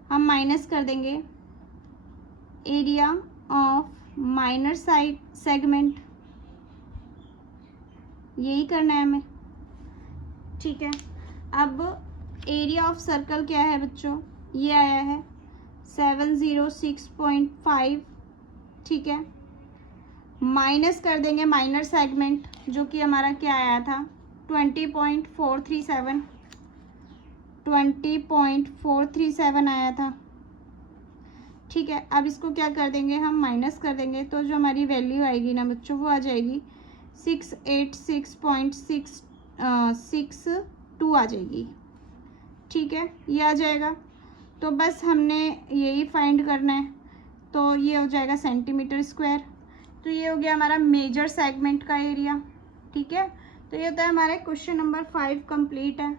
हम माइनस कर देंगे एरिया ऑफ माइनर सेगमेंट, यही करना है हमें। ठीक है, अब एरिया ऑफ सर्कल क्या है बच्चों, ये आया है 706.5। ठीक है, माइनस कर देंगे माइनर सेगमेंट, जो कि हमारा क्या आया था, 20.437 आया था। ठीक है, अब इसको क्या कर देंगे, हम माइनस कर देंगे, तो जो हमारी वैल्यू आएगी ना बच्चों, वो आ जाएगी 686.662 आ जाएगी। ठीक है, ये आ जाएगा। तो बस हमने यही फाइंड करना है, तो ये हो जाएगा सेंटीमीटर स्क्वायर। तो ये हो गया हमारा मेजर सेगमेंट का एरिया। ठीक है, तो ये होता है हमारे क्वेश्चन नंबर 5 कंप्लीट है।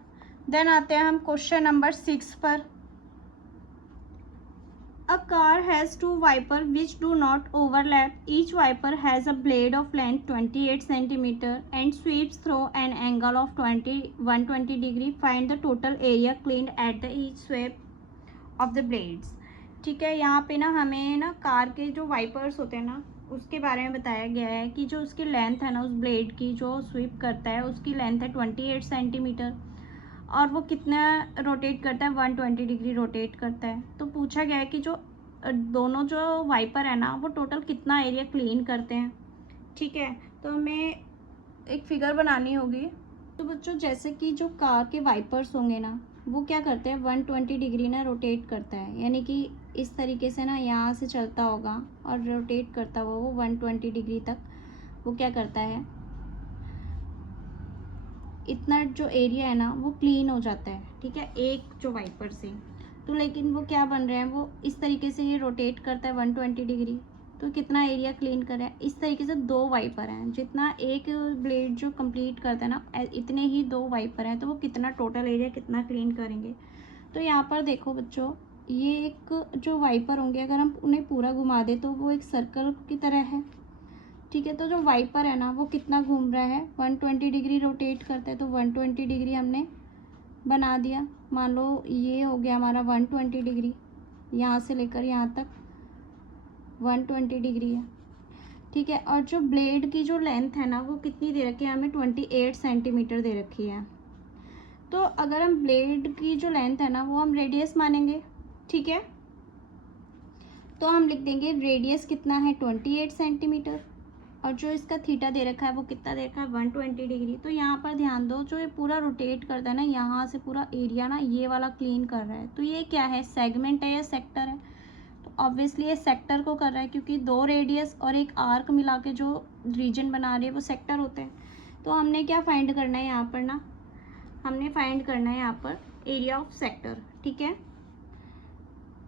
देन आते हैं हम क्वेश्चन नंबर 6 पर। A car has 2 wiper which do not overlap. Each wiper has a blade of length 28 cm and sweeps through an angle of 120 degree. Find the total area cleaned at the each sweep of the blades. ठीक है, यहाँ पे ना हमें ना car के जो wipers होते हैं ना, उसके बारे में बताया गया है कि जो उसकी लेंथ है ना, उस ब्लेड की जो स्वीप करता है, उसकी लेंथ है 28 सेंटीमीटर, और वो कितना रोटेट करता है, 120 डिग्री रोटेट करता है। तो पूछा गया है कि जो दोनों जो वाइपर है ना, वो टोटल कितना एरिया क्लीन करते हैं। ठीक है, तो हमें एक फिगर बनानी होगी। तो बच्चों जैसे कि जो कार के वाइपर्स होंगे ना, वो क्या करते हैं, 120 डिग्री ना रोटेट करता है, यानी कि इस तरीके से ना यहाँ से चलता होगा और रोटेट करता हुआ वो 120 डिग्री तक वो क्या करता है, इतना जो एरिया है ना वो क्लीन हो जाता है। ठीक है, एक जो वाइपर से। तो लेकिन वो क्या बन रहे हैं, वो इस तरीके से ये रोटेट करता है 120 डिग्री, तो कितना एरिया क्लीन कर रहा है। इस तरीके से 2 वाइपर हैं, जितना एक ब्लेड जो कंप्लीट करता है ना, इतने ही 2 वाइपर हैं, तो वो कितना टोटल एरिया कितना क्लीन करेंगे। तो यहाँ पर देखो बच्चों, ये एक जो वाइपर होंगे, अगर हम उन्हें पूरा घुमा दें तो वो एक सर्कल की तरह है। ठीक है, तो जो वाइपर है ना, वो कितना घूम रहा है, 120 डिग्री रोटेट करता है, तो 120 डिग्री हमने बना दिया। मान लो ये हो गया हमारा 120 डिग्री, यहाँ से लेकर यहाँ तक 120 डिग्री है। ठीक है, और जो ब्लेड की जो लेंथ है ना, वो कितनी दे रखी है हमें, 28 सेंटीमीटर दे रखी है। तो अगर हम ब्लेड की जो लेंथ है ना, वो हम रेडियस मानेंगे। ठीक है, तो हम लिख देंगे रेडियस कितना है, 28 सेंटीमीटर, और जो इसका थीटा दे रखा है वो कितना दे रखा है, 120 डिग्री। तो यहाँ पर ध्यान दो, जो ये पूरा रोटेट करता है ना, यहाँ से पूरा एरिया ना ये वाला क्लीन कर रहा है। तो ये क्या है, सेगमेंट है या सेक्टर है, तो ऑब्वियसली ये सेक्टर को कर रहा है, क्योंकि 2 रेडियस और एक आर्क मिला के जो रीजन बना रही है वो सेक्टर होते हैं। तो हमने क्या फाइंड करना है यहाँ पर ना, हमने फाइंड करना है यहाँ पर एरिया ऑफ सेक्टर। ठीक है,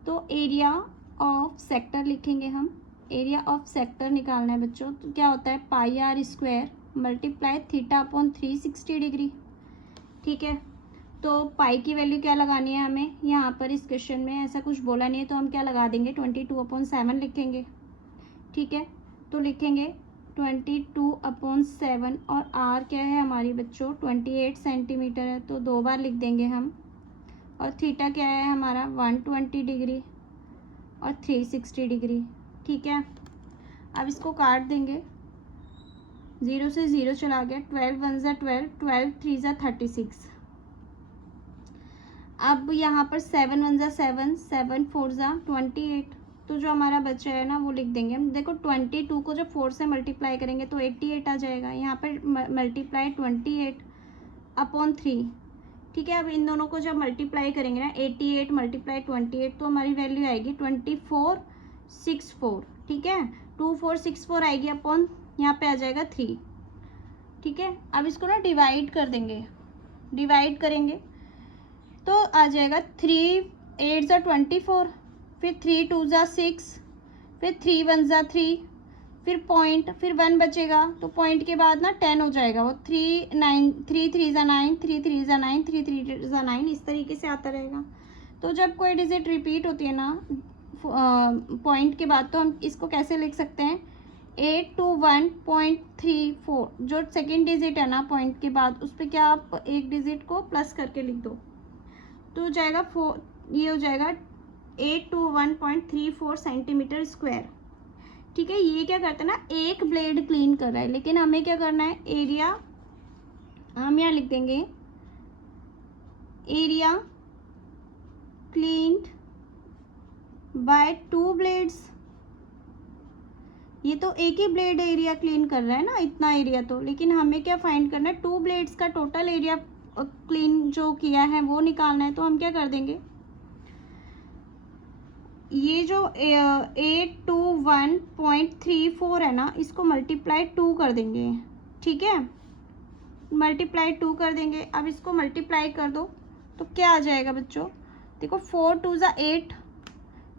तो एरिया ऑफ सेक्टर लिखेंगे हम। एरिया ऑफ सेक्टर निकालना है बच्चों, तो क्या होता है pi r square multiply theta upon 360 degree. ठीक है, तो पाई की वैल्यू क्या लगानी है हमें, यहाँ पर इस क्वेश्चन में ऐसा कुछ बोला नहीं है तो हम क्या लगा देंगे 22/7 लिखेंगे। ठीक है, तो लिखेंगे 22/7 और आर क्या है हमारी बच्चों 28 सेंटीमीटर है, तो 2 बार लिख देंगे हम। और थीटा क्या है हमारा 120 डिग्री और 360 डिग्री। ठीक है, अब इसको काट देंगे, 0 से 0 चला गया, 12 1 ज़ा 12, 12 3 ज़ा 36। अब यहाँ पर 7 1 ज़ा 7, 7 4 ज़ा 28, तो जो हमारा बचा है ना वो लिख देंगे हम। देखो 22 को जब 4 से मल्टीप्लाई करेंगे तो 88 आ जाएगा, यहाँ पर मल्टीप्लाई 28/3। ठीक है, अब इन दोनों को जब मल्टीप्लाई करेंगे ना 88 मल्टीप्लाई 28 तो हमारी वैल्यू आएगी 2464। ठीक है, 2464 आएगी अपॉन यहाँ पे आ जाएगा 3। ठीक है, अब इसको ना डिवाइड कर देंगे, डिवाइड करेंगे तो आ जाएगा 3 8 ज़ा 24, फिर 3 2 ज़ा 6, फिर 3 1 ज़ा 3, फिर पॉइंट, फिर 1 बचेगा, तो पॉइंट के बाद ना 10 हो जाएगा वो, 3 9 3 3 ज़ा 9, 3 3 ज़ा 9, 3 3 ज़ा 9, इस तरीके से आता रहेगा। तो जब कोई डिजिट रिपीट होती है ना पॉइंट के बाद, तो हम इसको कैसे लिख सकते हैं 821.34, जो सेकेंड डिजिट है ना पॉइंट के बाद उस पर क्या आप एक डिजिट को प्लस करके लिख दो, तो हो जाएगा 4, ये हो जाएगा 821.34 सेंटीमीटर स्क्वायर। ठीक है, ये क्या करता है ना एक ब्लेड क्लीन कर रहा है, लेकिन हमें क्या करना है एरिया, हम यहाँ लिख देंगे एरिया क्लीन्ड बाय 2 ब्लेड्स। ये तो एक ही ब्लेड एरिया क्लीन कर रहा है ना इतना एरिया, तो लेकिन हमें क्या फाइंड करना है 2 ब्लेड्स का टोटल एरिया क्लीन जो किया है वो निकालना है। तो हम क्या कर देंगे, ये जो 821.34 है ना इसको मल्टीप्लाई 2 कर देंगे। ठीक है, मल्टीप्लाई 2 कर देंगे। अब इसको मल्टीप्लाई कर दो तो क्या आ जाएगा बच्चों, देखो 4 2 ज़ा 8,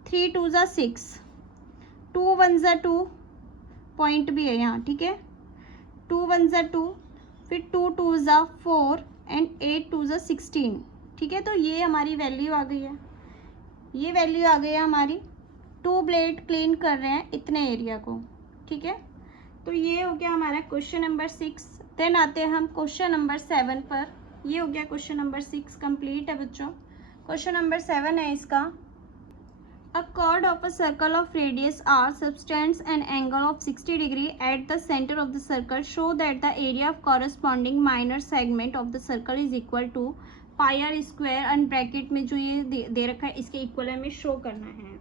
3 2 ज़ा 6, 2 1 ज़ा 2, पॉइंट भी है यहाँ। ठीक है, 2 1 ज़ा 2, फिर 2 2 ज़ा 4 एंड 8 2 ज़ा 16। ठीक है, तो ये हमारी वैल्यू आ गई है, ये वैल्यू आ गई है हमारी। 2 ब्लेड क्लीन कर रहे हैं इतने एरिया को। ठीक है, तो ये हो गया हमारा क्वेश्चन नंबर 6। देन आते हैं हम क्वेश्चन नंबर 7 पर। ये हो गया क्वेश्चन नंबर 6 कंप्लीट है बच्चों। क्वेश्चन नंबर 7 है इसका, A chord of a circle of radius r subtends an angle of 60 degree at the center of the circle. Show that the area of corresponding minor segment of the circle is equal to pi r square, and bracket में जो ये दे रखा है इसके equal हमें show करना है।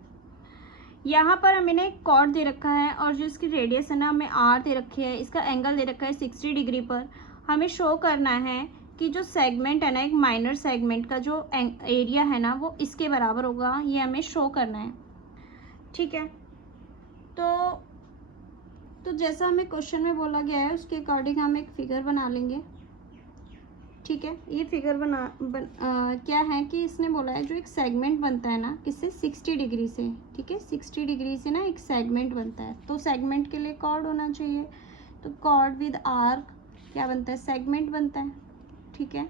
यहाँ पर हमें एक कॉर्ड दे रखा है और जो इसकी रेडियस है ना हमें r दे रखी है, इसका एंगल दे रखा है 60 डिग्री पर। हमें शो करना है कि जो सेगमेंट है ना एक माइनर सेगमेंट का जो एरिया है ना वो इसके बराबर होगा, ये हमें शो करना है। ठीक है, तो जैसा हमें क्वेश्चन में बोला गया है उसके अकॉर्डिंग हम एक फिगर बना लेंगे। ठीक है, ये फिगर क्या है कि इसने बोला है जो एक सेगमेंट बनता है ना किससे 60 डिग्री से। ठीक है, 60 डिग्री से ना एक सेगमेंट बनता है, तो सेगमेंट के लिए कॉर्ड होना चाहिए, तो कॉर्ड विद आर्क क्या बनता है सेगमेंट बनता है। ठीक है,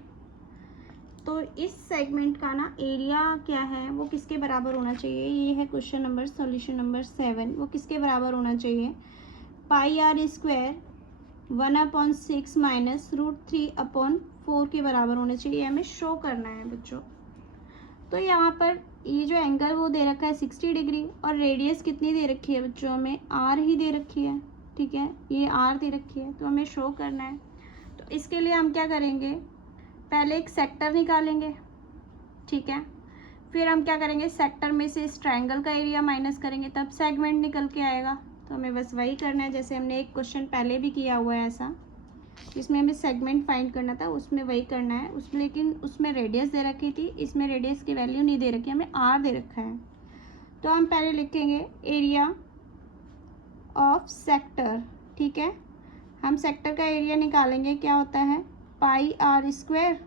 तो इस सेगमेंट का ना एरिया क्या है वो किसके बराबर होना चाहिए, ये है क्वेश्चन नंबर सॉल्यूशन नंबर 7। वो किसके बराबर होना चाहिए, पाई आर स्क्वायर 1/6 माइनस √3/4 के बराबर होना चाहिए, हमें शो करना है बच्चों। तो यहाँ पर ये जो एंगल वो दे रखा है 60 डिग्री और रेडियस कितनी दे रखी है बच्चों, हमें आर ही दे रखी है। ठीक है, ये आर दे रखी है तो हमें शो करना है। तो इसके लिए हम क्या करेंगे, पहले एक सेक्टर निकालेंगे। ठीक है, फिर हम क्या करेंगे सेक्टर में से इस ट्रायंगल का एरिया माइनस करेंगे, तब सेगमेंट निकल के आएगा। तो हमें बस वही करना है जैसे हमने एक क्वेश्चन पहले भी किया हुआ है ऐसा, इसमें हमें सेगमेंट फाइंड करना था, उसमें वही करना है। लेकिन उसमें रेडियस दे रखी थी, इसमें रेडियस की वैल्यू नहीं दे रखी, हमें आर दे रखा है। तो हम पहले लिखेंगे एरिया ऑफ सेक्टर, ठीक है। हम सेक्टर का एरिया निकालेंगे, क्या होता है pi r square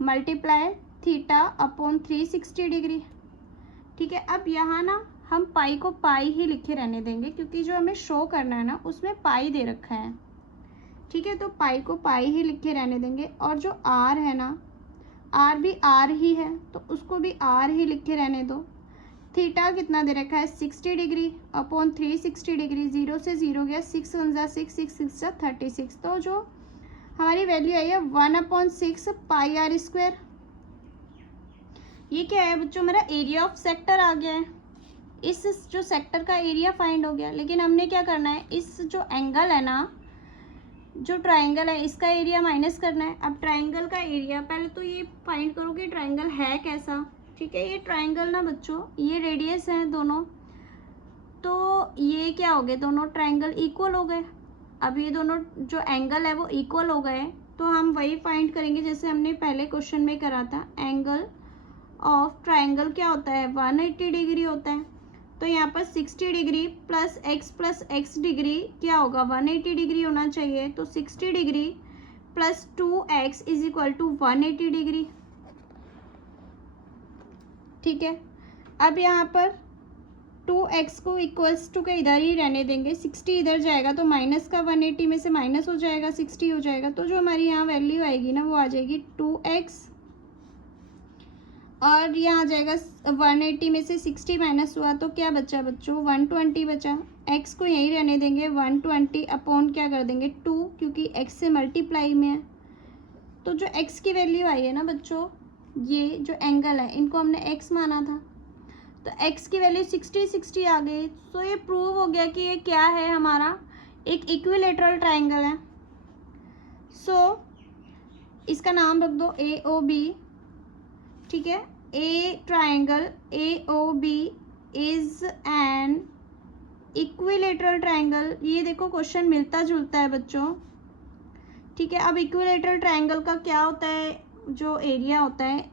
multiply theta upon 360 degree, ठीक है। अब यहाँ ना हम पाई को पाई ही लिखे रहने देंगे, क्योंकि जो हमें शो करना है ना उसमें पाई दे रखा है, ठीक है। तो पाई को पाई ही लिखे रहने देंगे, और जो आर है ना, आर भी आर ही है, तो उसको भी आर ही लिखे रहने दो। थीटा कितना दे रखा है 60 डिग्री अपॉन 360 डिग्री, 0 से 0 गया, 6 1 जा 6, 6 6 जा 36, तो जो हमारी वैल्यू आई है 1/6 पाई आर स्क्वायर। ये क्या है बच्चों, मेरा एरिया ऑफ सेक्टर आ गया है। इस जो सेक्टर का एरिया फाइंड हो गया, लेकिन हमने क्या करना है, इस जो एंगल है ना, जो ट्राइंगल है, इसका एरिया माइनस करना है। अब ट्राइंगल का एरिया पहले तो ये फाइंड करो कि ट्राइंगल है कैसा, ठीक है। ये ट्राइंगल ना बच्चों, ये रेडियस हैं दोनों, तो ये क्या हो गए, दोनों ट्राइंगल इक्वल हो गए। अब ये दोनों जो एंगल है वो इक्वल हो गए, तो हम वही फाइंड करेंगे जैसे हमने पहले क्वेश्चन में करा था। एंगल ऑफ ट्राइंगल क्या होता है 180 डिग्री होता है, तो यहाँ पर 60 डिग्री प्लस एक्स डिग्री क्या होगा 180 डिग्री होना चाहिए, तो 60 degree plus 2x is equal to 180 degree, ठीक है। अब यहाँ पर 2x को इक्वल्स टू के इधर ही रहने देंगे, 60 इधर जाएगा तो माइनस का 180 में से माइनस हो जाएगा, 60 हो जाएगा, तो जो हमारी यहाँ वैल्यू आएगी ना वो आ जाएगी 2x, और यहाँ आ जाएगा 180 में से 60 माइनस हुआ तो क्या बचा बच्चों 120 बचा। x को यहीं रहने देंगे 120 अपॉन क्या कर देंगे 2, क्योंकि x से मल्टीप्लाई में है। तो जो x की वैल्यू आई है ना बच्चों, ये जो एंगल है इनको हमने x माना था, तो x की वैल्यू 60 आ गई। तो ये प्रूव हो गया कि ये क्या है, हमारा एक इक्विलेटरल ट्राइंगल है। सो इसका नाम रख दो AOB, ठीक है। ए triangle AOB is an equilateral triangle. ये देखो क्वेश्चन मिलता जुलता है बच्चों, ठीक है। अब इक्विलेटरल ट्राइंगल का क्या होता है, जो एरिया होता है,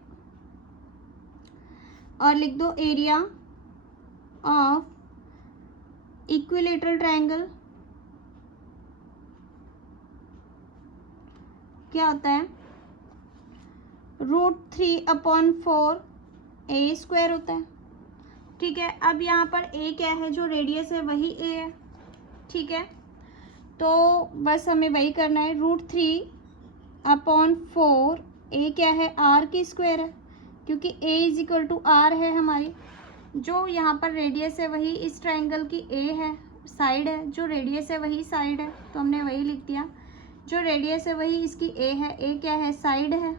और लिख दो एरिया ऑफ इक्विलेटरल ट्राइंगल क्या होता है √3/4 a स्क्वायर होता है, ठीक है। अब यहाँ पर a क्या है, जो रेडियस है वही a है, ठीक है। तो बस हमें वही करना है, √3/4 a क्या है r की स्क्वायर है, क्योंकि a is equal to r है हमारी। जो यहाँ पर रेडियस है वही इस ट्राइंगल की a है, साइड है, जो रेडियस है वही साइड है, तो हमने वही लिख दिया। जो रेडियस है वही इसकी a है, a क्या है साइड है,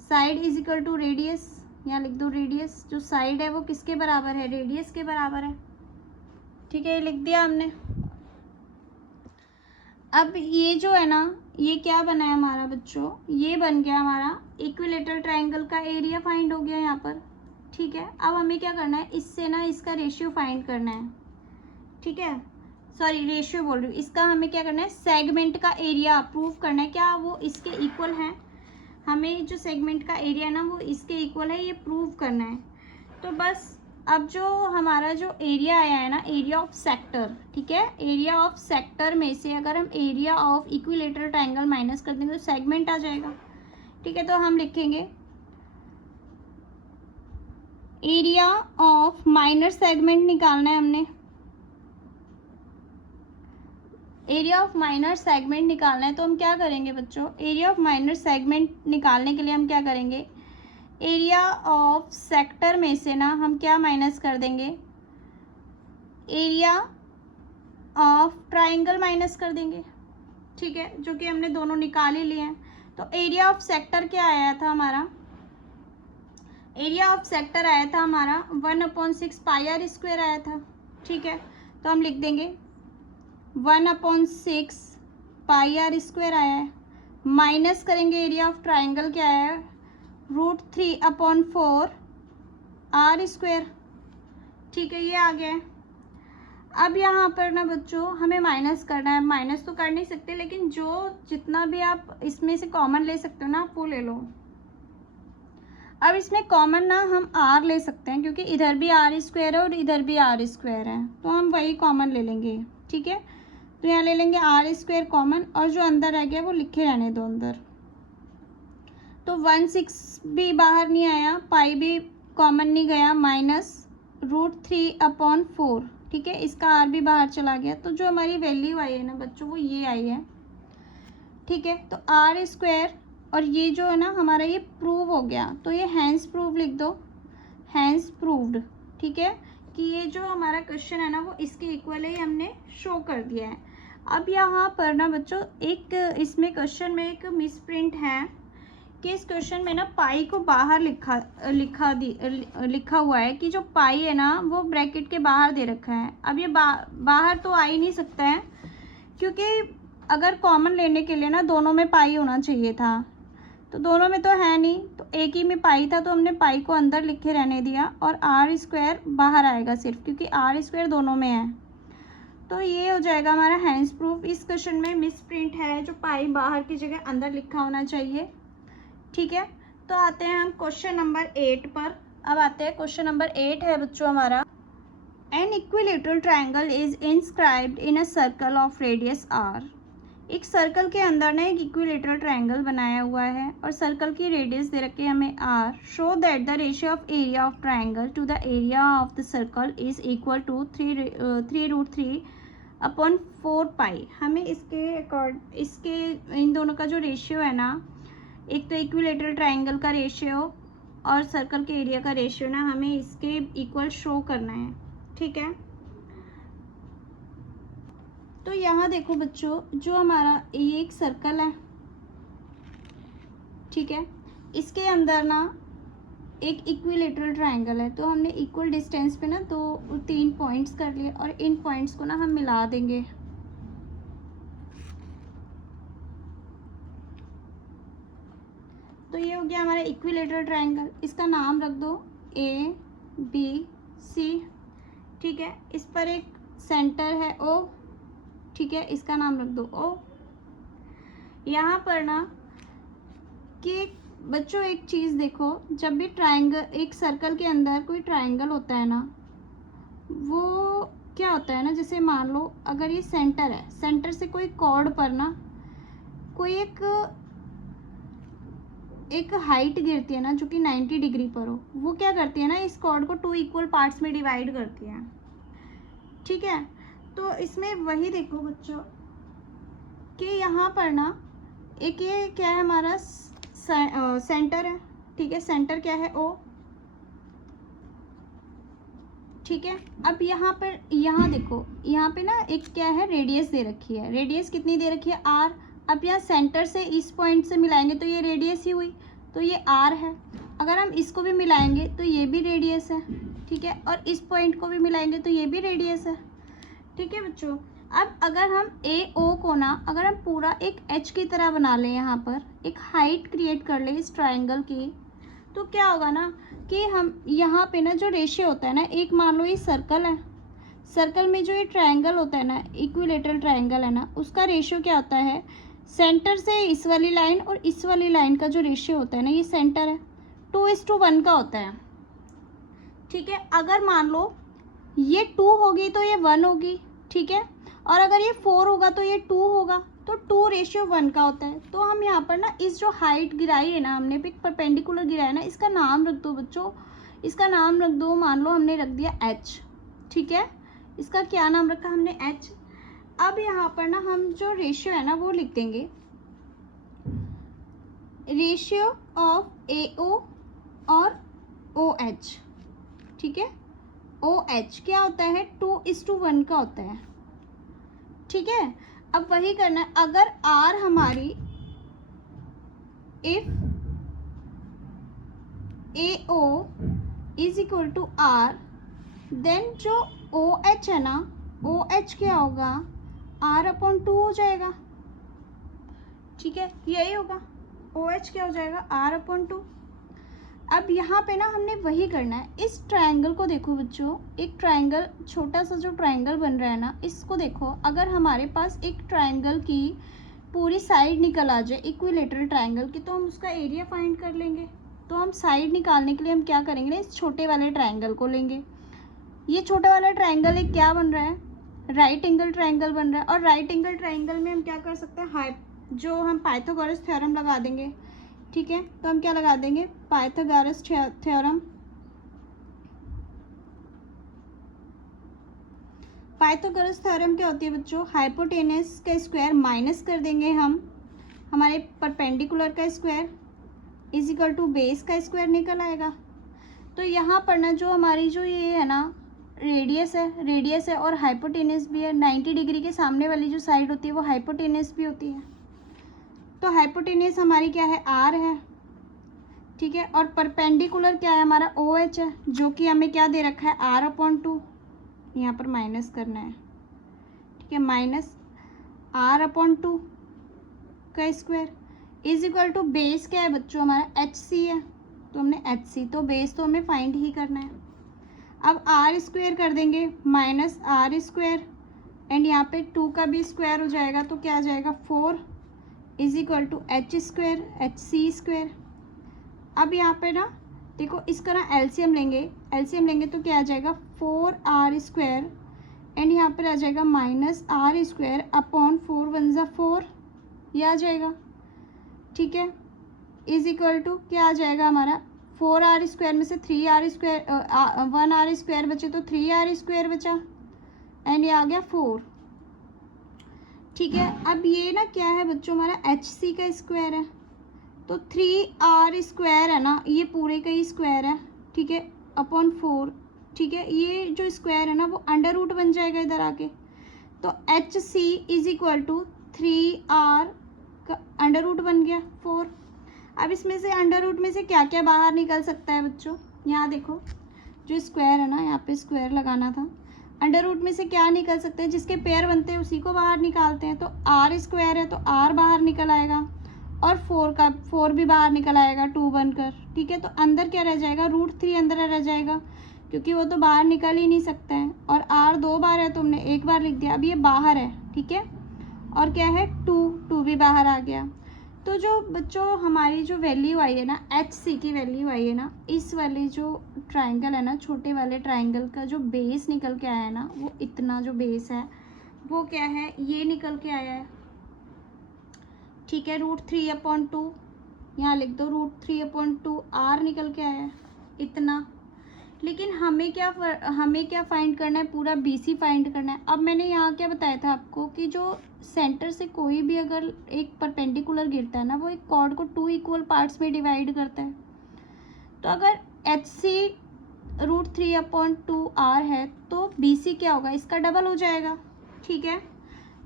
side is equal to radius, यहाँ लिख दो रेडियस। जो साइड है वो किसके बराबर है, रेडियस के बराबर है, ठीक है। ये लिख दिया हमने। अब ये जो है ना, ये क्या बना है हमारा बच्चों, ये बन गया हमारा इक्विलेटरल ट्राइंगल का एरिया फाइंड हो गया यहाँ पर, ठीक है। अब हमें क्या करना है, इससे ना इसका रेशियो फाइंड करना है, ठीक है। सॉरी रेशियो बोल रही हूँ, इसका हमें क्या करना है, सेगमेंट का एरिया प्रूव करना है, क्या वो इसके इक्वल है। हमें जो सेगमेंट का एरिया है ना वो इसके इक्वल है, ये प्रूव करना है। तो बस अब जो हमारा जो एरिया आया है ना, एरिया ऑफ सेक्टर, ठीक है। एरिया ऑफ सेक्टर में से अगर हम area of equilateral triangle minus कर देंगे तो सेगमेंट आ जाएगा, ठीक है। तो हम लिखेंगे एरिया ऑफ माइनर सेगमेंट निकालना है हमने, एरिया ऑफ माइनर सेगमेंट निकालना है। तो हम क्या करेंगे बच्चों, एरिया ऑफ माइनर सेगमेंट निकालने के लिए हम क्या करेंगे, एरिया ऑफ सेक्टर में से ना हम क्या माइनस कर देंगे, एरिया ऑफ ट्राइंगल माइनस कर देंगे, ठीक है, जो कि हमने दोनों निकाल ही लिए हैं। तो एरिया ऑफ सेक्टर क्या आया था हमारा, एरिया ऑफ सेक्टर आया था हमारा 1/6 पाई आर स्क्वायर आया था, ठीक है। तो हम लिख देंगे 1/6 पाई आर स्क्वायर आया है, माइनस करेंगे एरिया ऑफ ट्राइंगल क्या है √3/4 आर स्क्वायर, ठीक है। ये आ गया है। अब यहाँ पर ना बच्चों हमें माइनस करना है, माइनस तो कर नहीं सकते, लेकिन जो जितना भी आप इसमें से कॉमन ले सकते हो ना आप वो ले लो। अब इसमें कॉमन ना हम आर ले सकते हैं, क्योंकि इधर भी आर स्क्वायर है और इधर भी आर स्क्वायर है, तो हम वही कॉमन ले लेंगे। ठीक है, तो यहाँ ले लेंगे आर स्क्वायर कॉमन, और जो अंदर रह गया वो लिखे रहने दो अंदर। तो 1/6 भी बाहर नहीं आया, पाई भी कॉमन नहीं गया, -√3/4। ठीक है, इसका आर भी बाहर चला गया, तो जो हमारी वैल्यू आई है ना बच्चों वो ये आई है। ठीक है, तो आर स्क्वायर और ये जो है ना हमारा ये प्रूव हो गया, तो ये हैंस प्रूव लिख दो, हैंस प्रूव्ड। ठीक है, कि ये जो हमारा क्वेश्चन है ना वो इसके इक्वल ही हमने शो कर दिया है। अब यहाँ पर ना बच्चों एक इसमें क्वेश्चन में एक मिस प्रिंट है कि इस क्वेश्चन में ना पाई को बाहर लिखा हुआ है कि जो पाई है ना वो ब्रैकेट के बाहर दे रखा है। अब ये बाहर तो आ ही नहीं सकता है, क्योंकि अगर कॉमन लेने के लिए ना दोनों में पाई होना चाहिए था, तो दोनों में तो है नहीं, तो एक ही में पाई था, तो हमने पाई को अंदर लिखे रहने दिया और आर स्क्वायर बाहर आएगा सिर्फ, क्योंकि आर स्क्वायर दोनों में है। तो ये हो जाएगा हमारा हैंस प्रूफ। इस क्वेश्चन में मिस प्रिंट है, जो पाई बाहर की जगह अंदर लिखा होना चाहिए। ठीक है, तो आते हैं हम क्वेश्चन नंबर 8 पर। अब आते हैं क्वेश्चन नंबर 8 है बच्चों हमारा, an equilateral triangle is inscribed in a circle of radius r. एक सर्कल के अंदर ना एक इक्विलेटरल ट्रायंगल बनाया हुआ है और सर्कल की रेडियस दे रखी है हमें r. Show that the ratio of area of triangle to the area of the circle is equal to 3√3/4 pi. हमें इसके इन दोनों का जो रेशियो है ना, एक तो इक्विलेटरल ट्रायंगल का रेशियो और सर्कल के एरिया का रेशियो ना हमें इसके इक्वल शो करना है। ठीक है, तो यहाँ देखो बच्चों, जो हमारा ये एक सर्कल है, ठीक है, इसके अंदर ना एक इक्विलेटरल ट्रायंगल है, तो हमने इक्वल डिस्टेंस पे ना 3 पॉइंट्स कर लिए और इन पॉइंट्स को ना हम मिला देंगे। तो ये हो गया हमारा इक्विलेटरल ट्रायंगल। इसका नाम रख दो ABC। ठीक है, इस पर एक सेंटर है O। ठीक है, इसका नाम रख दो O। यहाँ पर ना कि बच्चों एक चीज़ देखो, जब भी ट्रायंगल, एक सर्कल के अंदर कोई ट्रायंगल होता है ना, वो क्या होता है ना, जैसे मान लो अगर ये सेंटर है, सेंटर से कोई कॉर्ड पर ना कोई एक हाइट गिरती है ना जो कि 90 डिग्री पर हो, वो क्या करती है ना, इस कॉर्ड को 2 इक्वल पार्ट्स में डिवाइड करती है। ठीक है, तो इसमें वही देखो बच्चों कि यहाँ पर ना एक ये क्या है हमारा सेंटर है। ठीक है, सेंटर क्या है O। ठीक है, अब यहाँ देखो, यहाँ पे ना एक क्या है, रेडियस दे रखी है। रेडियस कितनी दे रखी है, R। अब यहाँ सेंटर से इस पॉइंट से मिलाएंगे तो ये रेडियस ही हुई, तो ये R है। अगर हम इसको भी मिलाएंगे तो ये भी रेडियस है। ठीक है, और इस पॉइंट को भी मिलाएंगे तो ये भी रेडियस है। ठीक है बच्चों, अब अगर हम AO को ना, अगर हम पूरा एक H की तरह बना लें, यहाँ पर एक हाइट क्रिएट कर ले इस ट्रायंगल की, तो क्या होगा ना कि हम यहाँ पे ना जो रेशियो होता है ना, एक मान लो ये सर्कल है, सर्कल में जो ये ट्रायंगल होता है ना, इक्विलेटरल ट्रायंगल है ना, उसका रेशियो क्या होता है, सेंटर से इस वाली लाइन और इस वाली लाइन का जो रेशियो होता है ना, ये सेंटर है, 2:1 का होता है। ठीक है, अगर मान लो ये 2 होगी तो ये 1 होगी। ठीक है, और अगर ये 4 होगा तो ये 2 होगा, तो 2:1 का होता है। तो हम यहाँ पर ना इस जो हाइट गिराई है ना हमने, एक परपेंडिकुलर गिराया ना, इसका नाम रख दो बच्चों, इसका नाम रख दो, मान लो हमने रख दिया H। ठीक है, इसका क्या नाम रखा हमने, H। अब यहाँ पर ना हम जो रेशियो है ना वो लिख देंगे, रेशियो ऑफ AO और OH। ठीक है, OH क्या होता है, 2:1 का होता है। ठीक है, अब वही करना है, अगर R हमारी, if AO is equal to R, then जो OH है ना, OH क्या होगा, R/2 हो जाएगा। ठीक है, यही होगा, OH क्या हो जाएगा, R/2। अब यहाँ पे ना हमने वही करना है, इस ट्रायंगल को देखो बच्चों, एक ट्रायंगल, छोटा सा जो ट्रायंगल बन रहा है ना, इसको देखो, अगर हमारे पास एक ट्रायंगल की पूरी साइड निकल आ जाए इक्विलेटरल ट्रायंगल की, तो हम उसका एरिया फाइंड कर लेंगे। तो हम साइड निकालने के लिए हम क्या करेंगे, इस छोटे वाले ट्रायंगल को लेंगे। ये छोटा वाला ट्रायंगल एक क्या बन रहा है, राइट एंगल ट्रायंगल बन रहा है। और राइट एंगल ट्रायंगल में हम क्या कर सकते हैं, जो हम पाइथागोरस थ्योरम लगा देंगे। ठीक है, तो हम क्या लगा देंगे, पाइथागोरस थ्योरम। पाइथागोरस थ्योरम क्या होती है बच्चों, हाइपोटेनस का स्क्वायर माइनस कर देंगे हम हमारे परपेंडिकुलर का square is equal to base का स्क्वायर निकल आएगा। तो यहाँ पर ना जो हमारी जो ये है ना रेडियस है और हाइपोटेनस भी है। 90 डिग्री के सामने वाली जो साइड होती है वो हाइपोटेनस भी होती है। तो हाइपोटेनस हमारी क्या है, आर है। ठीक है, और परपेंडिकुलर क्या है हमारा, ओ एच है, जो कि हमें क्या दे रखा है, r/2। यहाँ पर माइनस करना है। ठीक है, माइनस r/2 का square is equal to base क्या है बच्चों हमारा, एच सी है। तो हमने एच सी, तो बेस तो हमें फाइंड ही करना है। अब आर स्क्वायर कर देंगे, माइनस आर स्क्वायर एंड यहाँ पे 2 का भी स्क्वायर हो जाएगा, तो क्या आ जाएगा 4 is equal to H square, H C square. अब यहाँ पे ना देखो, इसका ना एलसीएम लेंगे तो क्या आ जाएगा 4r स्क्वायर एंड यहाँ पर आ जाएगा माइनस आर स्क्वायर अपॉन 4 × 1 = 4, ये आ जाएगा। ठीक है, इज इक्वल टू क्या आ जाएगा हमारा, 4r स्क्वायर में से 3r स्क्वायर 1r स्क्वायर बचे तो 3r स्क्वायर बचा एंड ये आ गया 4। ठीक है, अब ये ना क्या है बच्चों हमारा एच सी का स्क्वायर है, तो 3r स्क्वायर है ना, ये पूरे का ही स्क्वायर है। ठीक है, अपॉन 4। ठीक है, ये जो स्क्वायर है ना वो अंडर रूट बन जाएगा इधर आके, तो H C is equal to 3r का अंडर रूट बन गया 4। अब इसमें से अंडर रूट में से क्या क्या बाहर निकल सकता है बच्चों, यहाँ देखो जो स्क्वायर है ना, यहाँ पे स्क्वायर लगाना था। अंडर रूट में से क्या निकल सकते हैं, जिसके पेयर बनते हैं उसी को बाहर निकालते हैं। तो आर स्क्वायर है तो आर बाहर निकल आएगा और 4 भी बाहर निकल आएगा 2 बनकर। ठीक है, तो अंदर क्या रह जाएगा, √3 अंदर रह जाएगा, क्योंकि वो तो बाहर निकल ही नहीं सकता है। और आर 2 बार है तो हमने 1 बार लिख दिया, अब ये बाहर है। ठीक है, और क्या है 2 भी बाहर आ गया। तो जो बच्चों हमारी जो वैल्यू आई है ना, एच सी की वैल्यू आई है ना, इस वाली जो ट्रायंगल है ना, छोटे वाले ट्रायंगल का जो बेस निकल के आया है ना, वो इतना जो बेस है वो क्या है, ये निकल के आया है। ठीक है, √3/2 यहाँ लिख दो, √3/2 आर निकल के आया है इतना। लेकिन हमें क्या फाइंड करना है, पूरा BC फाइंड करना है। अब मैंने यहाँ क्या बताया था आपको कि जो सेंटर से कोई भी अगर एक परपेंडिकुलर गिरता है ना, वो एक कॉर्ड को 2 इक्वल पार्ट्स में डिवाइड करता है। तो अगर एच सी √3/2 आर है तो BC क्या होगा, इसका डबल हो जाएगा। ठीक है,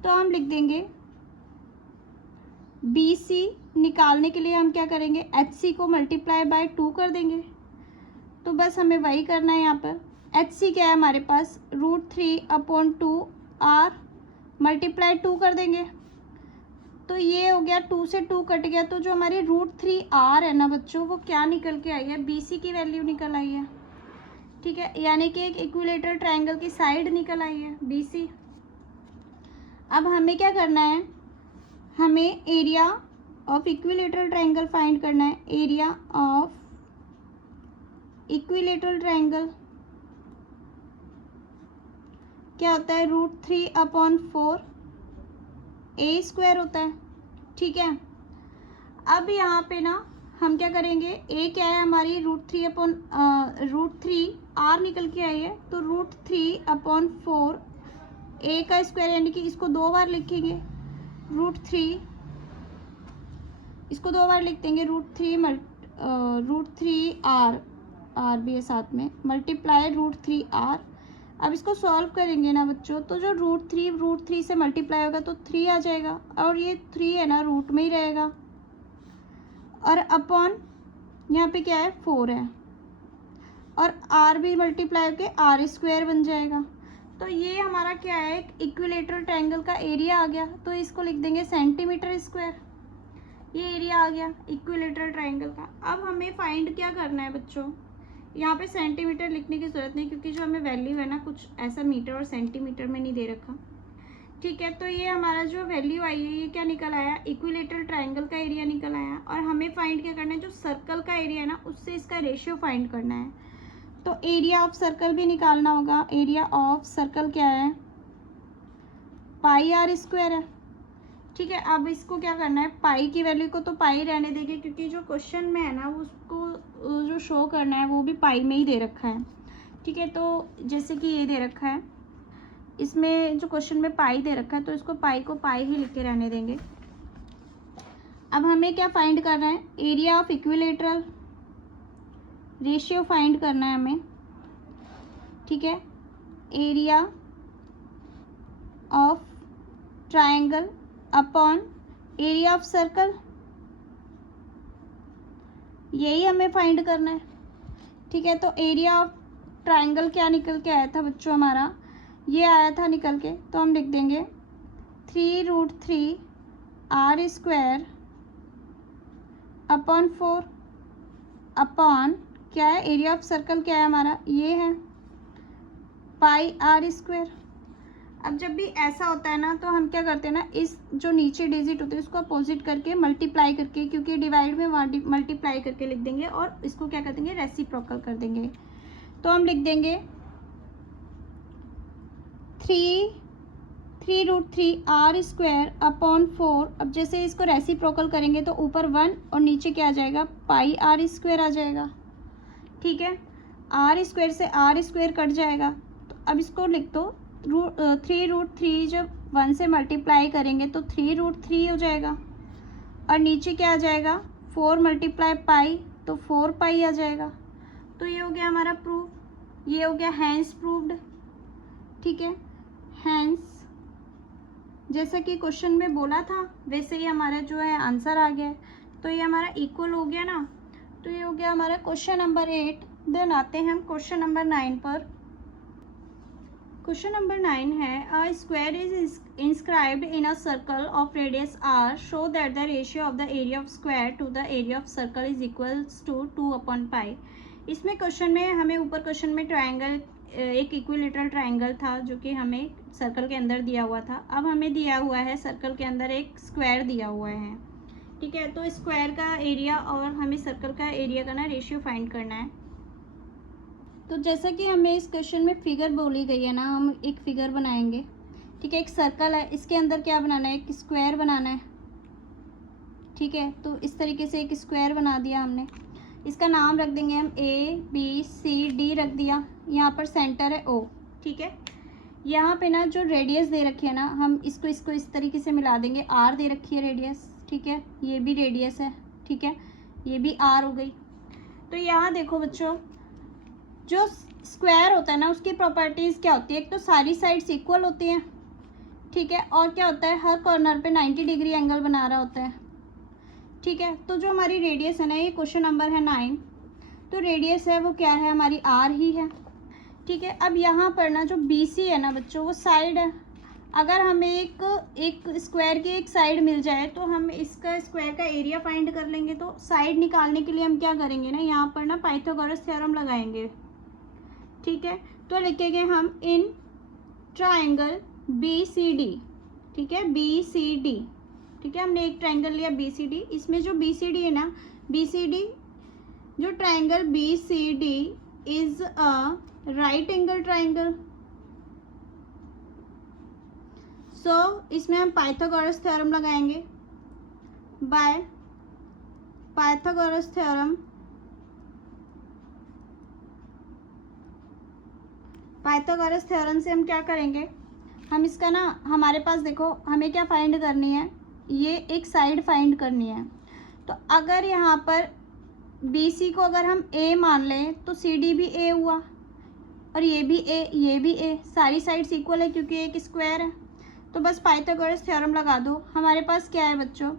तो हम लिख देंगे BC निकालने के लिए हम क्या करेंगे, HC को मल्टीप्लाई बाय 2 कर देंगे। तो बस हमें वही करना है यहाँ पर। HC क्या है हमारे पास, √3/2 आर मल्टीप्लाई 2 कर देंगे, तो ये हो गया, 2 से 2 कट गया, तो जो हमारी √3 आर है ना बच्चों, वो क्या निकल के आई है, BC की वैल्यू निकल आई है। ठीक है, यानी कि एक इक्विलेटरल ट्रायंगल की साइड निकल आई है BC। अब हमें क्या करना है, हमें area of equilateral triangle find करना है। एरिया ऑफ इक्विलेटरल ट्रायंगल क्या होता है, √3/4 A स्क्वायर होता है। ठीक है, अब यहाँ पे ना हम क्या करेंगे, A क्या है हमारी, √3 R निकल के आई है, तो √3/4 A का स्क्वायर, यानी कि इसको 2 बार लिखेंगे, √3 इसको 2 बार लिख देंगे, √3 R भी है साथ में, मल्टीप्लाई √3 R। अब इसको सॉल्व करेंगे ना बच्चों, तो जो √3 से मल्टीप्लाई होगा तो 3 आ जाएगा, और ये 3 है ना रूट में ही रहेगा, और अपॉन यहाँ पे क्या है 4 है, और R भी मल्टीप्लाई होके R स्क्वायर बन जाएगा। तो ये हमारा क्या है, एक इक्विलेटरल ट्रायंगल का एरिया आ गया। तो इसको लिख देंगे सेंटीमीटर स्क्वायर, ये एरिया आ गया इक्विलेटरल ट्रायंगल का। अब हमें फाइंड क्या करना है बच्चों, यहाँ पे सेंटीमीटर लिखने की ज़रूरत नहीं, क्योंकि जो हमें वैल्यू है ना कुछ ऐसा मीटर और सेंटीमीटर में नहीं दे रखा। ठीक है, तो ये हमारा जो वैल्यू आई है ये क्या निकल आया, इक्विलेटरल ट्राइंगल का एरिया निकल आया। और हमें फाइंड क्या करना है, जो सर्कल का एरिया है ना उससे इसका रेशियो फाइंड करना है। तो एरिया ऑफ सर्कल भी निकालना होगा। एरिया ऑफ सर्कल क्या है, पाई आर स्क्वायर है। ठीक है, अब इसको क्या करना है, पाई की वैल्यू को तो पाई रहने देंगे क्योंकि जो क्वेश्चन में है ना उसको जो शो करना है वो भी पाई में ही दे रखा है। ठीक है, तो जैसे कि ये दे रखा है, इसमें जो क्वेश्चन में पाई दे रखा है तो इसको पाई को पाई ही लिख के रहने देंगे। अब हमें क्या फाइंड करना है, area of equilateral ratio find करना है हमें। ठीक है, area of triangle upon area of circle, यही हमें फाइंड करना है। ठीक है, तो एरिया ऑफ ट्राइंगल क्या निकल के आया था बच्चों, हमारा ये आया था निकल के, तो हम लिख देंगे 3√3 आर स्क्वायर अपॉन 4 अपॉन क्या है, एरिया ऑफ सर्कल क्या है हमारा, ये है पाई आर स्क्वायर। अब जब भी ऐसा होता है ना तो हम क्या करते हैं ना, इस जो नीचे डिजिट होती है उसको अपोजिट करके मल्टीप्लाई करके, क्योंकि डिवाइड में मल्टीप्लाई करके लिख देंगे और इसको क्या कर देंगे, रेसिप्रोकल कर देंगे। तो हम लिख देंगे 3√3 आर स्क्वायर अपॉन 4। अब जैसे इसको रेसिप्रोकल करेंगे तो ऊपर 1 और नीचे क्या आ जाएगा, पाई आर स्क्वायर आ जाएगा। ठीक है, आर स्क्वायर से आर स्क्वायर कट जाएगा, तो अब इसको लिख दो 3√3 जब 1 से मल्टीप्लाई करेंगे तो 3√3 हो जाएगा और नीचे क्या आ जाएगा, 4 मल्टीप्लाई पाई तो 4 पाई आ जाएगा। तो ये हो गया हमारा प्रूफ, ये हो गया हैंस प्रूव्ड। ठीक है, हैंस जैसा कि क्वेश्चन में बोला था वैसे ही हमारा जो है आंसर आ गया है। तो ये हमारा इक्वल हो गया ना, तो ये हो गया हमारा क्वेश्चन नंबर 8। देन आते हैं हम क्वेश्चन नंबर 9 पर। क्वेश्चन नंबर 9 है, a square is inscribed in a circle of radius r, show that the ratio of the area of square to the area of circle is equals to 2/पाई। इसमें question में हमें ऊपर question में triangle, एक equilateral triangle था जो कि हमें सर्कल के अंदर दिया हुआ था। अब हमें दिया हुआ है सर्कल के अंदर एक स्क्वायर दिया हुआ है। ठीक है, तो स्क्वायर का एरिया और हमें सर्कल का एरिया का ना रेशियो फाइंड करना है। तो जैसा कि हमें इस क्वेश्चन में फिगर बोली गई है ना, हम एक फिगर बनाएंगे। ठीक है, एक सर्कल है, इसके अंदर क्या बनाना है, एक स्क्वायर बनाना है। ठीक है, तो इस तरीके से एक स्क्वायर बना दिया हमने। इसका नाम रख देंगे हम ABCD रख दिया। यहाँ पर सेंटर है O। ठीक है, यहाँ पे ना जो रेडियस दे रखी है ना, हम इसको इस तरीके से मिला देंगे। R दे रखी है रेडियस। ठीक है, ये भी रेडियस है। ठीक है, ये भी R हो गई। तो यहाँ देखो बच्चों, जो स्क्वायर होता है ना उसकी प्रॉपर्टीज़ क्या होती है, एक तो सारी साइड्स इक्वल होती हैं। ठीक है, और क्या होता है, हर कॉर्नर पे 90 डिग्री एंगल बना रहा होता है। ठीक है, तो जो हमारी रेडियस है ना, ये क्वेश्चन नंबर है 9, तो रेडियस है वो क्या है, हमारी R ही है। ठीक है, अब यहाँ पर ना जो BC है ना बच्चों, वो साइड है। अगर हमें एक स्क्वायर की एक साइड मिल जाए तो हम इसका स्क्वायर का एरिया फाइंड कर लेंगे। तो साइड निकालने के लिए हम क्या करेंगे ना, यहाँ पर ना पाइथागोरस थ्योरम लगाएंगे। ठीक है, तो लिखेंगे हम इन ट्राइंगल BCD। ठीक है, BCD। ठीक है, हमने एक ट्राइंगल लिया BCD, इसमें जो BCD है ना, BCD जो triangle BCD is a right angle triangle. So इसमें हम पाइथागोरस थ्योरम लगाएंगे। By Pythagoras theorem, Pythagoras theorem से हम क्या करेंगे, हम इसका ना, हमारे पास देखो हमें क्या फाइंड करनी है, ये एक साइड फाइंड करनी है। तो अगर यहाँ पर BC को अगर हम A मान लें तो CD भी A हुआ और ये भी A, ये भी A, सारी साइड्स इक्वल है क्योंकि एक स्क्वायर है। तो बस पाइथागोरस थ्योरम लगा दो। हमारे पास क्या है बच्चों,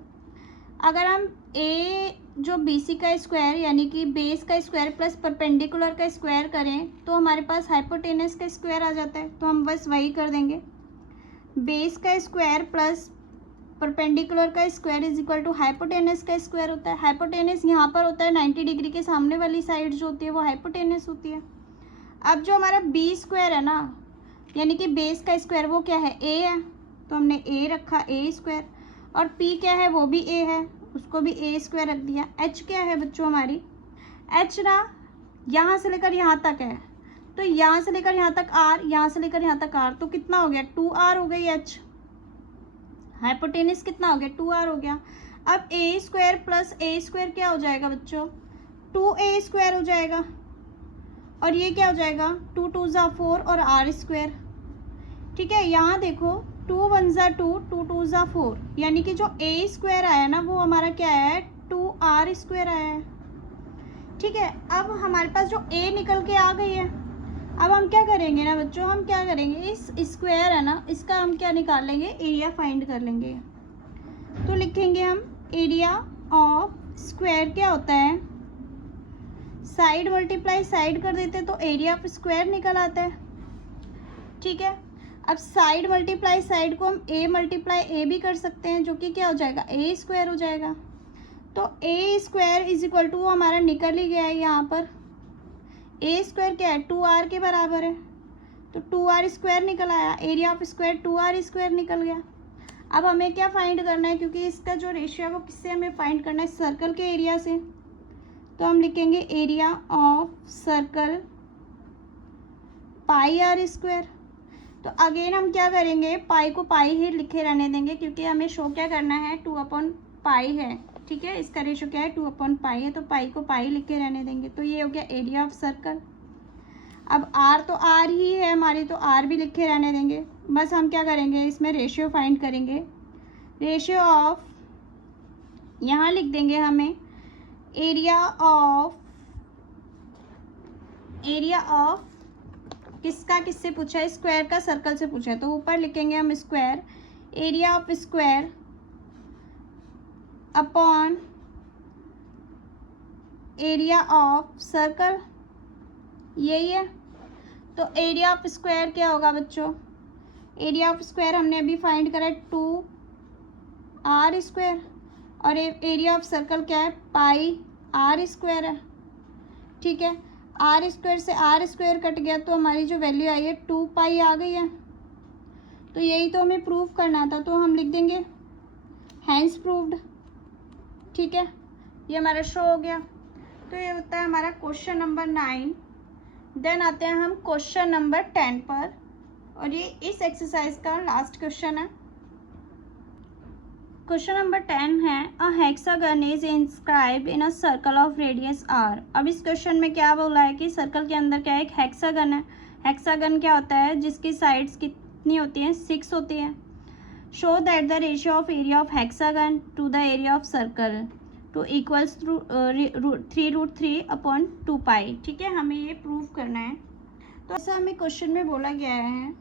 अगर हम A जो BC का स्क्वायर यानी कि बेस का स्क्वायर प्लस परपेंडिकुलर का स्क्वायर करें तो हमारे पास हाइपोटेनस का स्क्वायर आ जाता है। तो हम बस वही कर देंगे, बेस का स्क्वायर प्लस परपेंडिकुलर का square is equal to hypotenuse का स्क्वायर होता है। हाइपोटेनस यहाँ पर होता है 90 डिग्री के सामने वाली साइड जो होती है वो हाइपोटेनस होती है। अब जो हमारा B स्क्वायर है ना, यानी कि बेस का स्क्वायर, वो क्या है, A है। तो हमने ए रखा ए स्क्वायर, और पी क्या है वो भी ए है, उसको भी ए स्क्वायर रख दिया। एच क्या है बच्चों हमारी, एच ना यहाँ से लेकर यहाँ तक है, तो यहाँ से लेकर यहाँ तक आर, यहाँ से लेकर यहाँ तक आर, तो कितना हो गया 2r हो गई एच। हाइपोटेनस कितना हो गया 2r हो गया। अब ए स्क्वायर प्लस ए स्क्वायर क्या हो जाएगा बच्चों 2a स्क्वायर हो जाएगा, और ये क्या हो जाएगा 2 2 ज़ा 4 और r स्क्वायर। ठीक है, यहाँ देखो 2 1 ज़ा 2, 2 2 ज़ा 4, यानी कि जो a स्क्वायर आया ना वो हमारा क्या है 2r स्क्वायर आया है। ठीक है, अब हमारे पास जो a निकल के आ गई है, अब हम क्या करेंगे ना बच्चों, हम क्या करेंगे इस स्क्वायर है ना इसका हम क्या निकाल लेंगे, एरिया फाइंड कर लेंगे। तो लिखेंगे हम एरिया ऑफ स्क्वायर क्या होता है, साइड मल्टीप्लाई साइड कर देते तो एरिया ऑफ स्क्वायर निकल आता है। ठीक है, अब साइड मल्टीप्लाई साइड को हम ए मल्टीप्लाई ए भी कर सकते हैं, जो कि क्या हो जाएगा ए स्क्वायर हो जाएगा। तो ए स्क्वायर इज इक्वल टू हमारा निकल ही गया है यहाँ पर, ए स्क्वायर क्या है 2r के बराबर है, तो 2r स्क्वायर निकल आया, area of square 2r square निकल गया। अब हमें क्या फाइंड करना है, क्योंकि इसका जो रेशियो है वो किससे हमें फाइंड करना है, सर्कल के एरिया से। तो हम लिखेंगे area of circle pi r square. तो अगेन हम क्या करेंगे, पाई को पाई ही लिखे रहने देंगे, क्योंकि हमें शो क्या करना है 2/पाई है। ठीक है, इसका रेशियो क्या है 2/पाई है, तो पाई को पाई लिखे रहने देंगे। तो ये हो गया एरिया ऑफ सर्कल। अब आर तो आर ही है हमारी, तो आर भी लिखे रहने देंगे। बस हम क्या करेंगे इसमें रेशियो फाइंड करेंगे, रेशियो ऑफ यहाँ लिख देंगे हमें एरिया ऑफ किसका किससे पूछा है, स्क्वायर का सर्कल से पूछा है, तो ऊपर लिखेंगे हम square, area of square upon area of circle, यही है। तो एरिया ऑफ स्क्वायर क्या होगा बच्चों, एरिया ऑफ स्क्वायर हमने अभी फाइंड करा है 2r स्क्वायर, और एरिया ऑफ सर्कल क्या है पाई आर स्क्वायर है। ठीक है, आर स्क्वायर से आर स्क्वायर कट गया, तो हमारी जो वैल्यू आई है 2 पाई आ गई है। तो यही तो हमें प्रूव करना था, तो हम लिख देंगे हैंस प्रूव्ड। ठीक है, ये हमारा शो हो गया। तो ये होता है हमारा क्वेश्चन नंबर 9। देन आते हैं हम क्वेश्चन नंबर 10 पर, और ये इस एक्सरसाइज का लास्ट क्वेश्चन है। क्वेश्चन नंबर 10 है a hexagon is inscribe in a circle of radius r। अब इस क्वेश्चन में क्या बोला है कि सर्कल के अंदर क्या है, एक हेक्सागन है। हेक्सागन क्या होता है, जिसकी साइड्स कितनी होती हैं 6 होती हैं। Show that the ratio of area of hexagon to the area of circle to equals 3√3/2 pi. ठीक है, हमें ये प्रूव करना है। तो ऐसा हमें क्वेश्चन में बोला गया है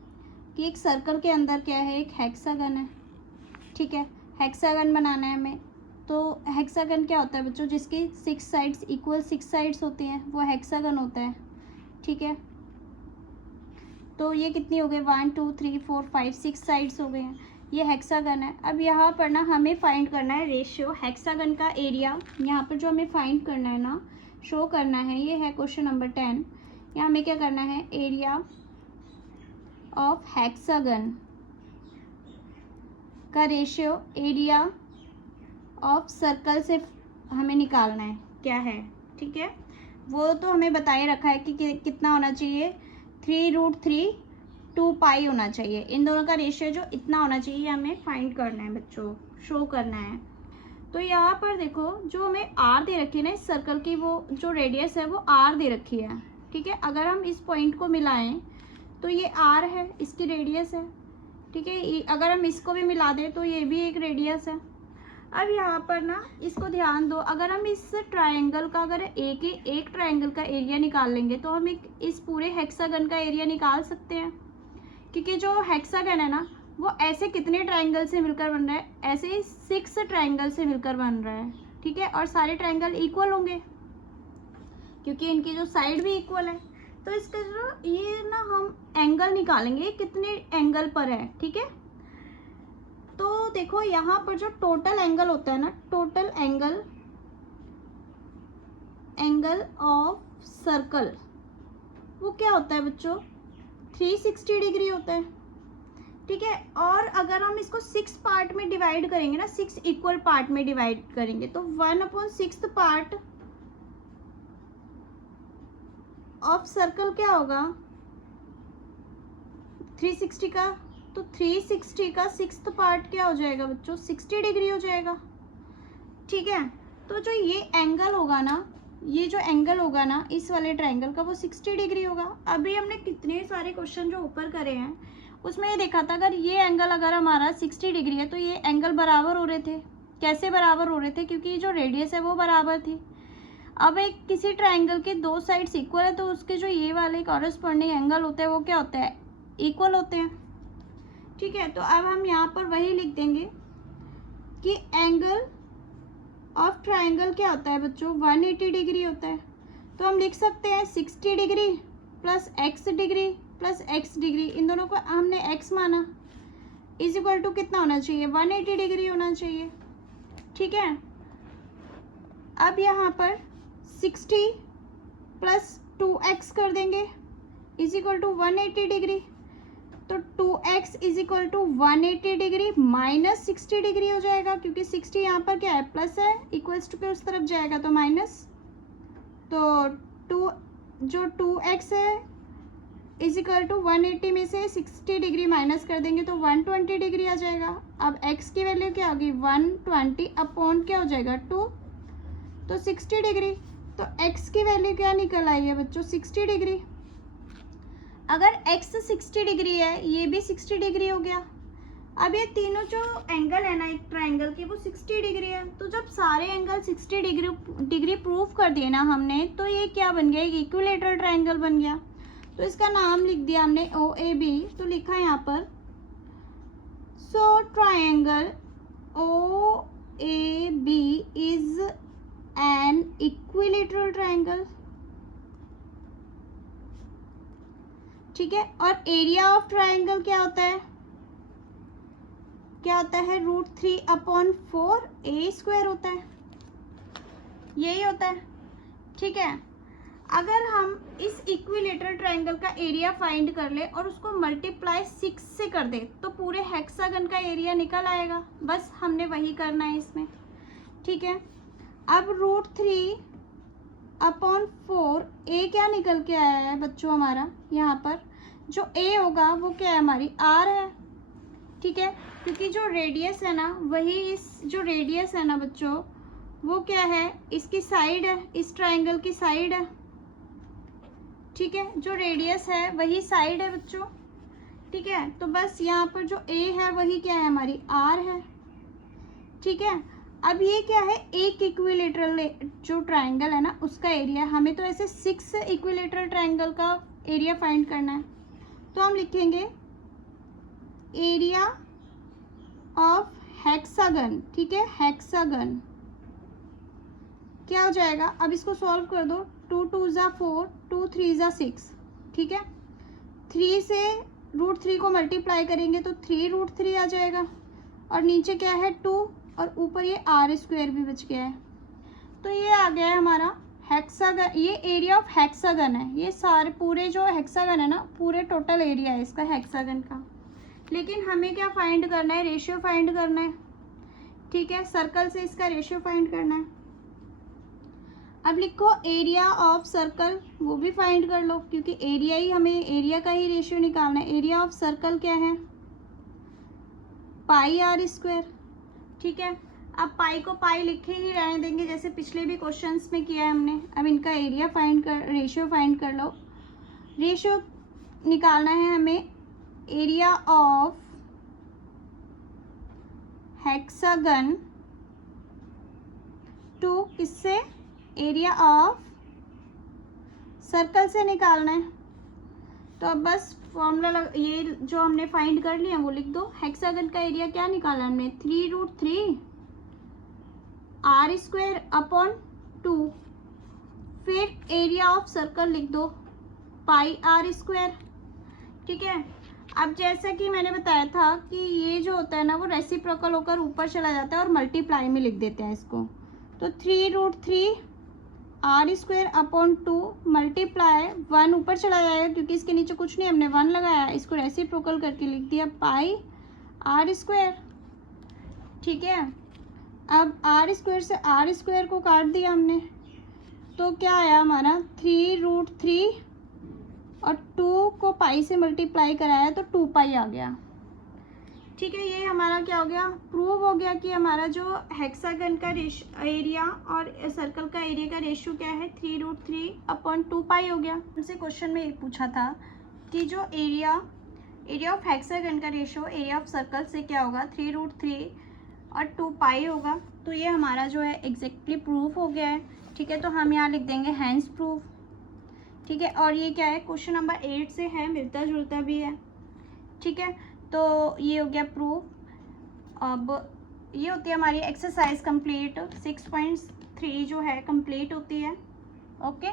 कि एक सर्कल के अंदर क्या है, एक हेक्सागन है। ठीक है, हेक्सागन बनाना है हमें। तो हेक्सागन क्या होता है बच्चों, जिसकी 6 साइड्स इक्वल 6 साइड्स होती हैं, वो हेक्सागन होता है। ठीक है, तो ये कितनी हो गई 1 2 3 4 5 6 साइड्स हो गए हैं, ये हेक्सागन है। अब यहाँ पर ना हमें फाइंड करना है रेशियो, हेक्सागन का एरिया यहाँ पर जो हमें फाइंड करना है ना, शो करना है, ये है क्वेश्चन नंबर 10। यहाँ हमें क्या करना है, एरिया ऑफ हेक्सागन का रेशियो एरिया ऑफ सर्कल से हमें निकालना है क्या है। ठीक है, वो तो हमें बताए रखा है कि कितना होना चाहिए, 3√3/2 होना चाहिए। इन दोनों का रेशियो जो इतना होना चाहिए हमें फाइंड करना है बच्चों, शो करना है। तो यहाँ पर देखो जो हमें आर दे रखी है ना इस सर्कल की, वो जो रेडियस है वो आर दे रखी है। ठीक है, अगर हम इस पॉइंट को मिलाएं तो ये आर है, इसकी रेडियस है। ठीक है, अगर हम इसको भी मिला दें तो ये भी एक रेडियस है। अब यहाँ पर ना इसको ध्यान दो, अगर हम इस ट्रायंगल का अगर एक ट्रायंगल का एरिया निकाल लेंगे तो हम इस पूरे हेक्सागन का एरिया निकाल सकते हैं, क्योंकि जो हेक्सागन है ना वो ऐसे कितने ट्रायंगल से मिलकर बन रहा है, ऐसे ही 6 ट्रायंगल से मिलकर बन रहा है। ठीक है, और सारे ट्रायंगल इक्वल होंगे क्योंकि इनकी जो साइड भी इक्वल है। तो इसका जो ये ना हम एंगल निकालेंगे कितने एंगल पर है। ठीक है, तो देखो यहाँ पर जो टोटल एंगल होता है ना, टोटल एंगल ऑफ सर्कल वो क्या होता है बच्चों, 360 डिग्री होता है। ठीक है। और अगर हम इसको 6 पार्ट में डिवाइड करेंगे ना, 6 इक्वल पार्ट में डिवाइड करेंगे, तो 1/6 पार्ट ऑफ सर्कल क्या होगा 360 का, तो 360 का 6th पार्ट क्या हो जाएगा बच्चों 60 डिग्री हो जाएगा। ठीक है, तो जो ये एंगल होगा ना, ये जो एंगल होगा ना इस वाले ट्रायंगल का, वो 60 डिग्री होगा। अभी हमने कितने सारे क्वेश्चन जो ऊपर करे हैं उसमें ये देखा था, अगर ये एंगल अगर हमारा 60 डिग्री है तो ये एंगल बराबर हो रहे थे। कैसे बराबर हो रहे थे, क्योंकि जो रेडियस है वो बराबर थी। अब एक किसी ट्रायंगल के दो साइड्स इक्वल है तो उसके जो ये वाले कॉरस्पॉन्डिंग एंगल होते हैं वो क्या होते हैं, इक्वल होते हैं। ठीक है, तो अब हम यहाँ पर वही लिख देंगे कि एंगल ऑफ ट्रायंगल क्या होता है बच्चों 180 डिग्री होता है। तो हम लिख सकते हैं 60 degree plus x degree plus x degree, इन दोनों को हमने एक्स माना, इज इक्वल टू कितना होना चाहिए 180 डिग्री होना चाहिए। ठीक है, अब यहाँ पर 60 प्लस 2x कर देंगे इज इक्वल टू 180 डिग्री, तो 2x is equal to 180 degree minus 60 degree हो जाएगा, क्योंकि 60 यहाँ पर क्या है प्लस है, इक्वल्स टू के उस तरफ जाएगा तो माइनस, तो 2x है इज इक्वल टू 180 में से 60 डिग्री माइनस कर देंगे तो 120 डिग्री आ जाएगा। अब x की वैल्यू क्या होगी 120 अपॉन क्या हो जाएगा 2, तो 60 डिग्री। तो x की वैल्यू क्या निकल आई है बच्चों 60 डिग्री। अगर x 60 डिग्री है, ये भी 60 डिग्री हो गया। अब ये तीनों जो एंगल है ना एक ट्रायंगल के, वो 60 डिग्री है। तो जब सारे एंगल 60 डिग्री प्रूव कर दिए ना हमने, तो ये क्या बन गया, एक इक्विलेटरल ट्रायंगल बन गया। तो इसका नाम लिख दिया हमने OAB। तो लिखा यहाँ पर so triangle OAB is an equilateral triangle. ठीक है, और एरिया ऑफ ट्रायंगल क्या होता है, क्या होता है √3/4 A² होता है, यही होता है। ठीक है, अगर हम इस इक्विलेटरल ट्रायंगल का एरिया फाइंड कर ले और उसको मल्टीप्लाई 6 से कर दे तो पूरे हेक्सागन का एरिया निकल आएगा। बस हमने वही करना है इसमें। ठीक है, अब √3/4 A क्या निकल के आया है बच्चों हमारा, यहाँ पर जो A होगा वो क्या है हमारी R है। ठीक है, क्योंकि जो रेडियस है ना वही इस जो रेडियस है ना बच्चों वो क्या है, इसकी साइड है, इस ट्रायंगल की साइड है। ठीक है, जो रेडियस है वही साइड है बच्चों। ठीक है, तो बस यहाँ पर जो A है वही क्या है हमारी R है। ठीक है, अब ये क्या है, एक इक्विलेटरल जो ट्रायंगल है ना उसका एरिया, हमें तो ऐसे 6 इक्विलेटरल ट्रायंगल का एरिया फाइंड करना है। तो हम लिखेंगे एरिया ऑफ हेक्सागन। ठीक है, हेक्सागन क्या हो जाएगा, अब इसको सॉल्व कर दो, 2 2 ज़ा 4, 2 3 ज़ा 6। ठीक है, 3 से √3 को मल्टीप्लाई करेंगे तो 3√3 आ जाएगा, और नीचे क्या है 2, और ऊपर ये R² भी बच गया है। तो ये आ गया है हमारा हेक्सागन, ये एरिया ऑफ हेक्सागन है। ये सारे पूरे जो हेक्सागन है ना पूरे टोटल एरिया है इसका हेक्सागन का। लेकिन हमें क्या फाइंड करना है, रेशियो फाइंड करना है। ठीक है, सर्कल से इसका रेशियो फाइंड करना है। अब लिखो एरिया ऑफ सर्कल, वो भी फाइंड कर लो, क्योंकि एरिया ही हमें एरिया का ही रेशियो निकालना है। एरिया ऑफ सर्कल क्या है πr²। ठीक है, अब पाई को पाई लिखे ही रहने देंगे जैसे पिछले भी क्वेश्चंस में किया है हमने। अब इनका एरिया फाइंड कर, रेशियो फाइंड कर लो। रेशियो निकालना है हमें एरिया ऑफ हेक्सागन टू किससे, एरिया ऑफ सर्कल से निकालना है। तो अब बस फॉर्मूला ये जो हमने फाइंड कर लिया वो लिख दो। हेक्सागन का एरिया क्या निकाला हमने 3√3 R²/2, फिर एरिया ऑफ सर्कल लिख दो πr²। ठीक है, अब जैसा कि मैंने बताया था कि ये जो होता है ना वो रेसिप्रोकल होकर ऊपर चला जाता है और मल्टीप्लाई में लिख देते हैं इसको। तो 3√3 आर स्क्वायर अपॉन 2 मल्टीप्लाई 1 ऊपर चला जाएगा क्योंकि इसके नीचे कुछ नहीं, हमने 1 लगाया, इसको रेसिप्रोकल करके लिख दिया पाई आर स्क्वायर। ठीक है, अब आर स्क्वायर से आर स्क्वायर को काट दिया हमने, तो क्या आया हमारा 3√3 और 2 को पाई से मल्टीप्लाई कराया तो 2 पाई आ गया। ठीक है, ये हमारा क्या हो गया, प्रूव हो गया कि हमारा जो हेक्सागन का एरिया और सर्कल का एरिया का रेशियो क्या है 3√3 अपॉन 2 पाई हो गया। हमसे क्वेश्चन में एक पूछा था कि जो एरिया ऑफ हेक्सागन का रेशियो एरिया ऑफ सर्कल से क्या होगा 3√3 और 2 पाई होगा, तो ये हमारा जो है एग्जैक्टली प्रूफ हो गया है। ठीक है, तो हम यहाँ लिख देंगे हैंस प्रूफ। ठीक है, और ये क्या है, क्वेश्चन नंबर 8 से है, मिलता जुलता भी है। ठीक है, तो ये हो गया प्रूफ। अब ये होती है हमारी एक्सरसाइज कंप्लीट, 6.3 जो है कंप्लीट होती है। ओके।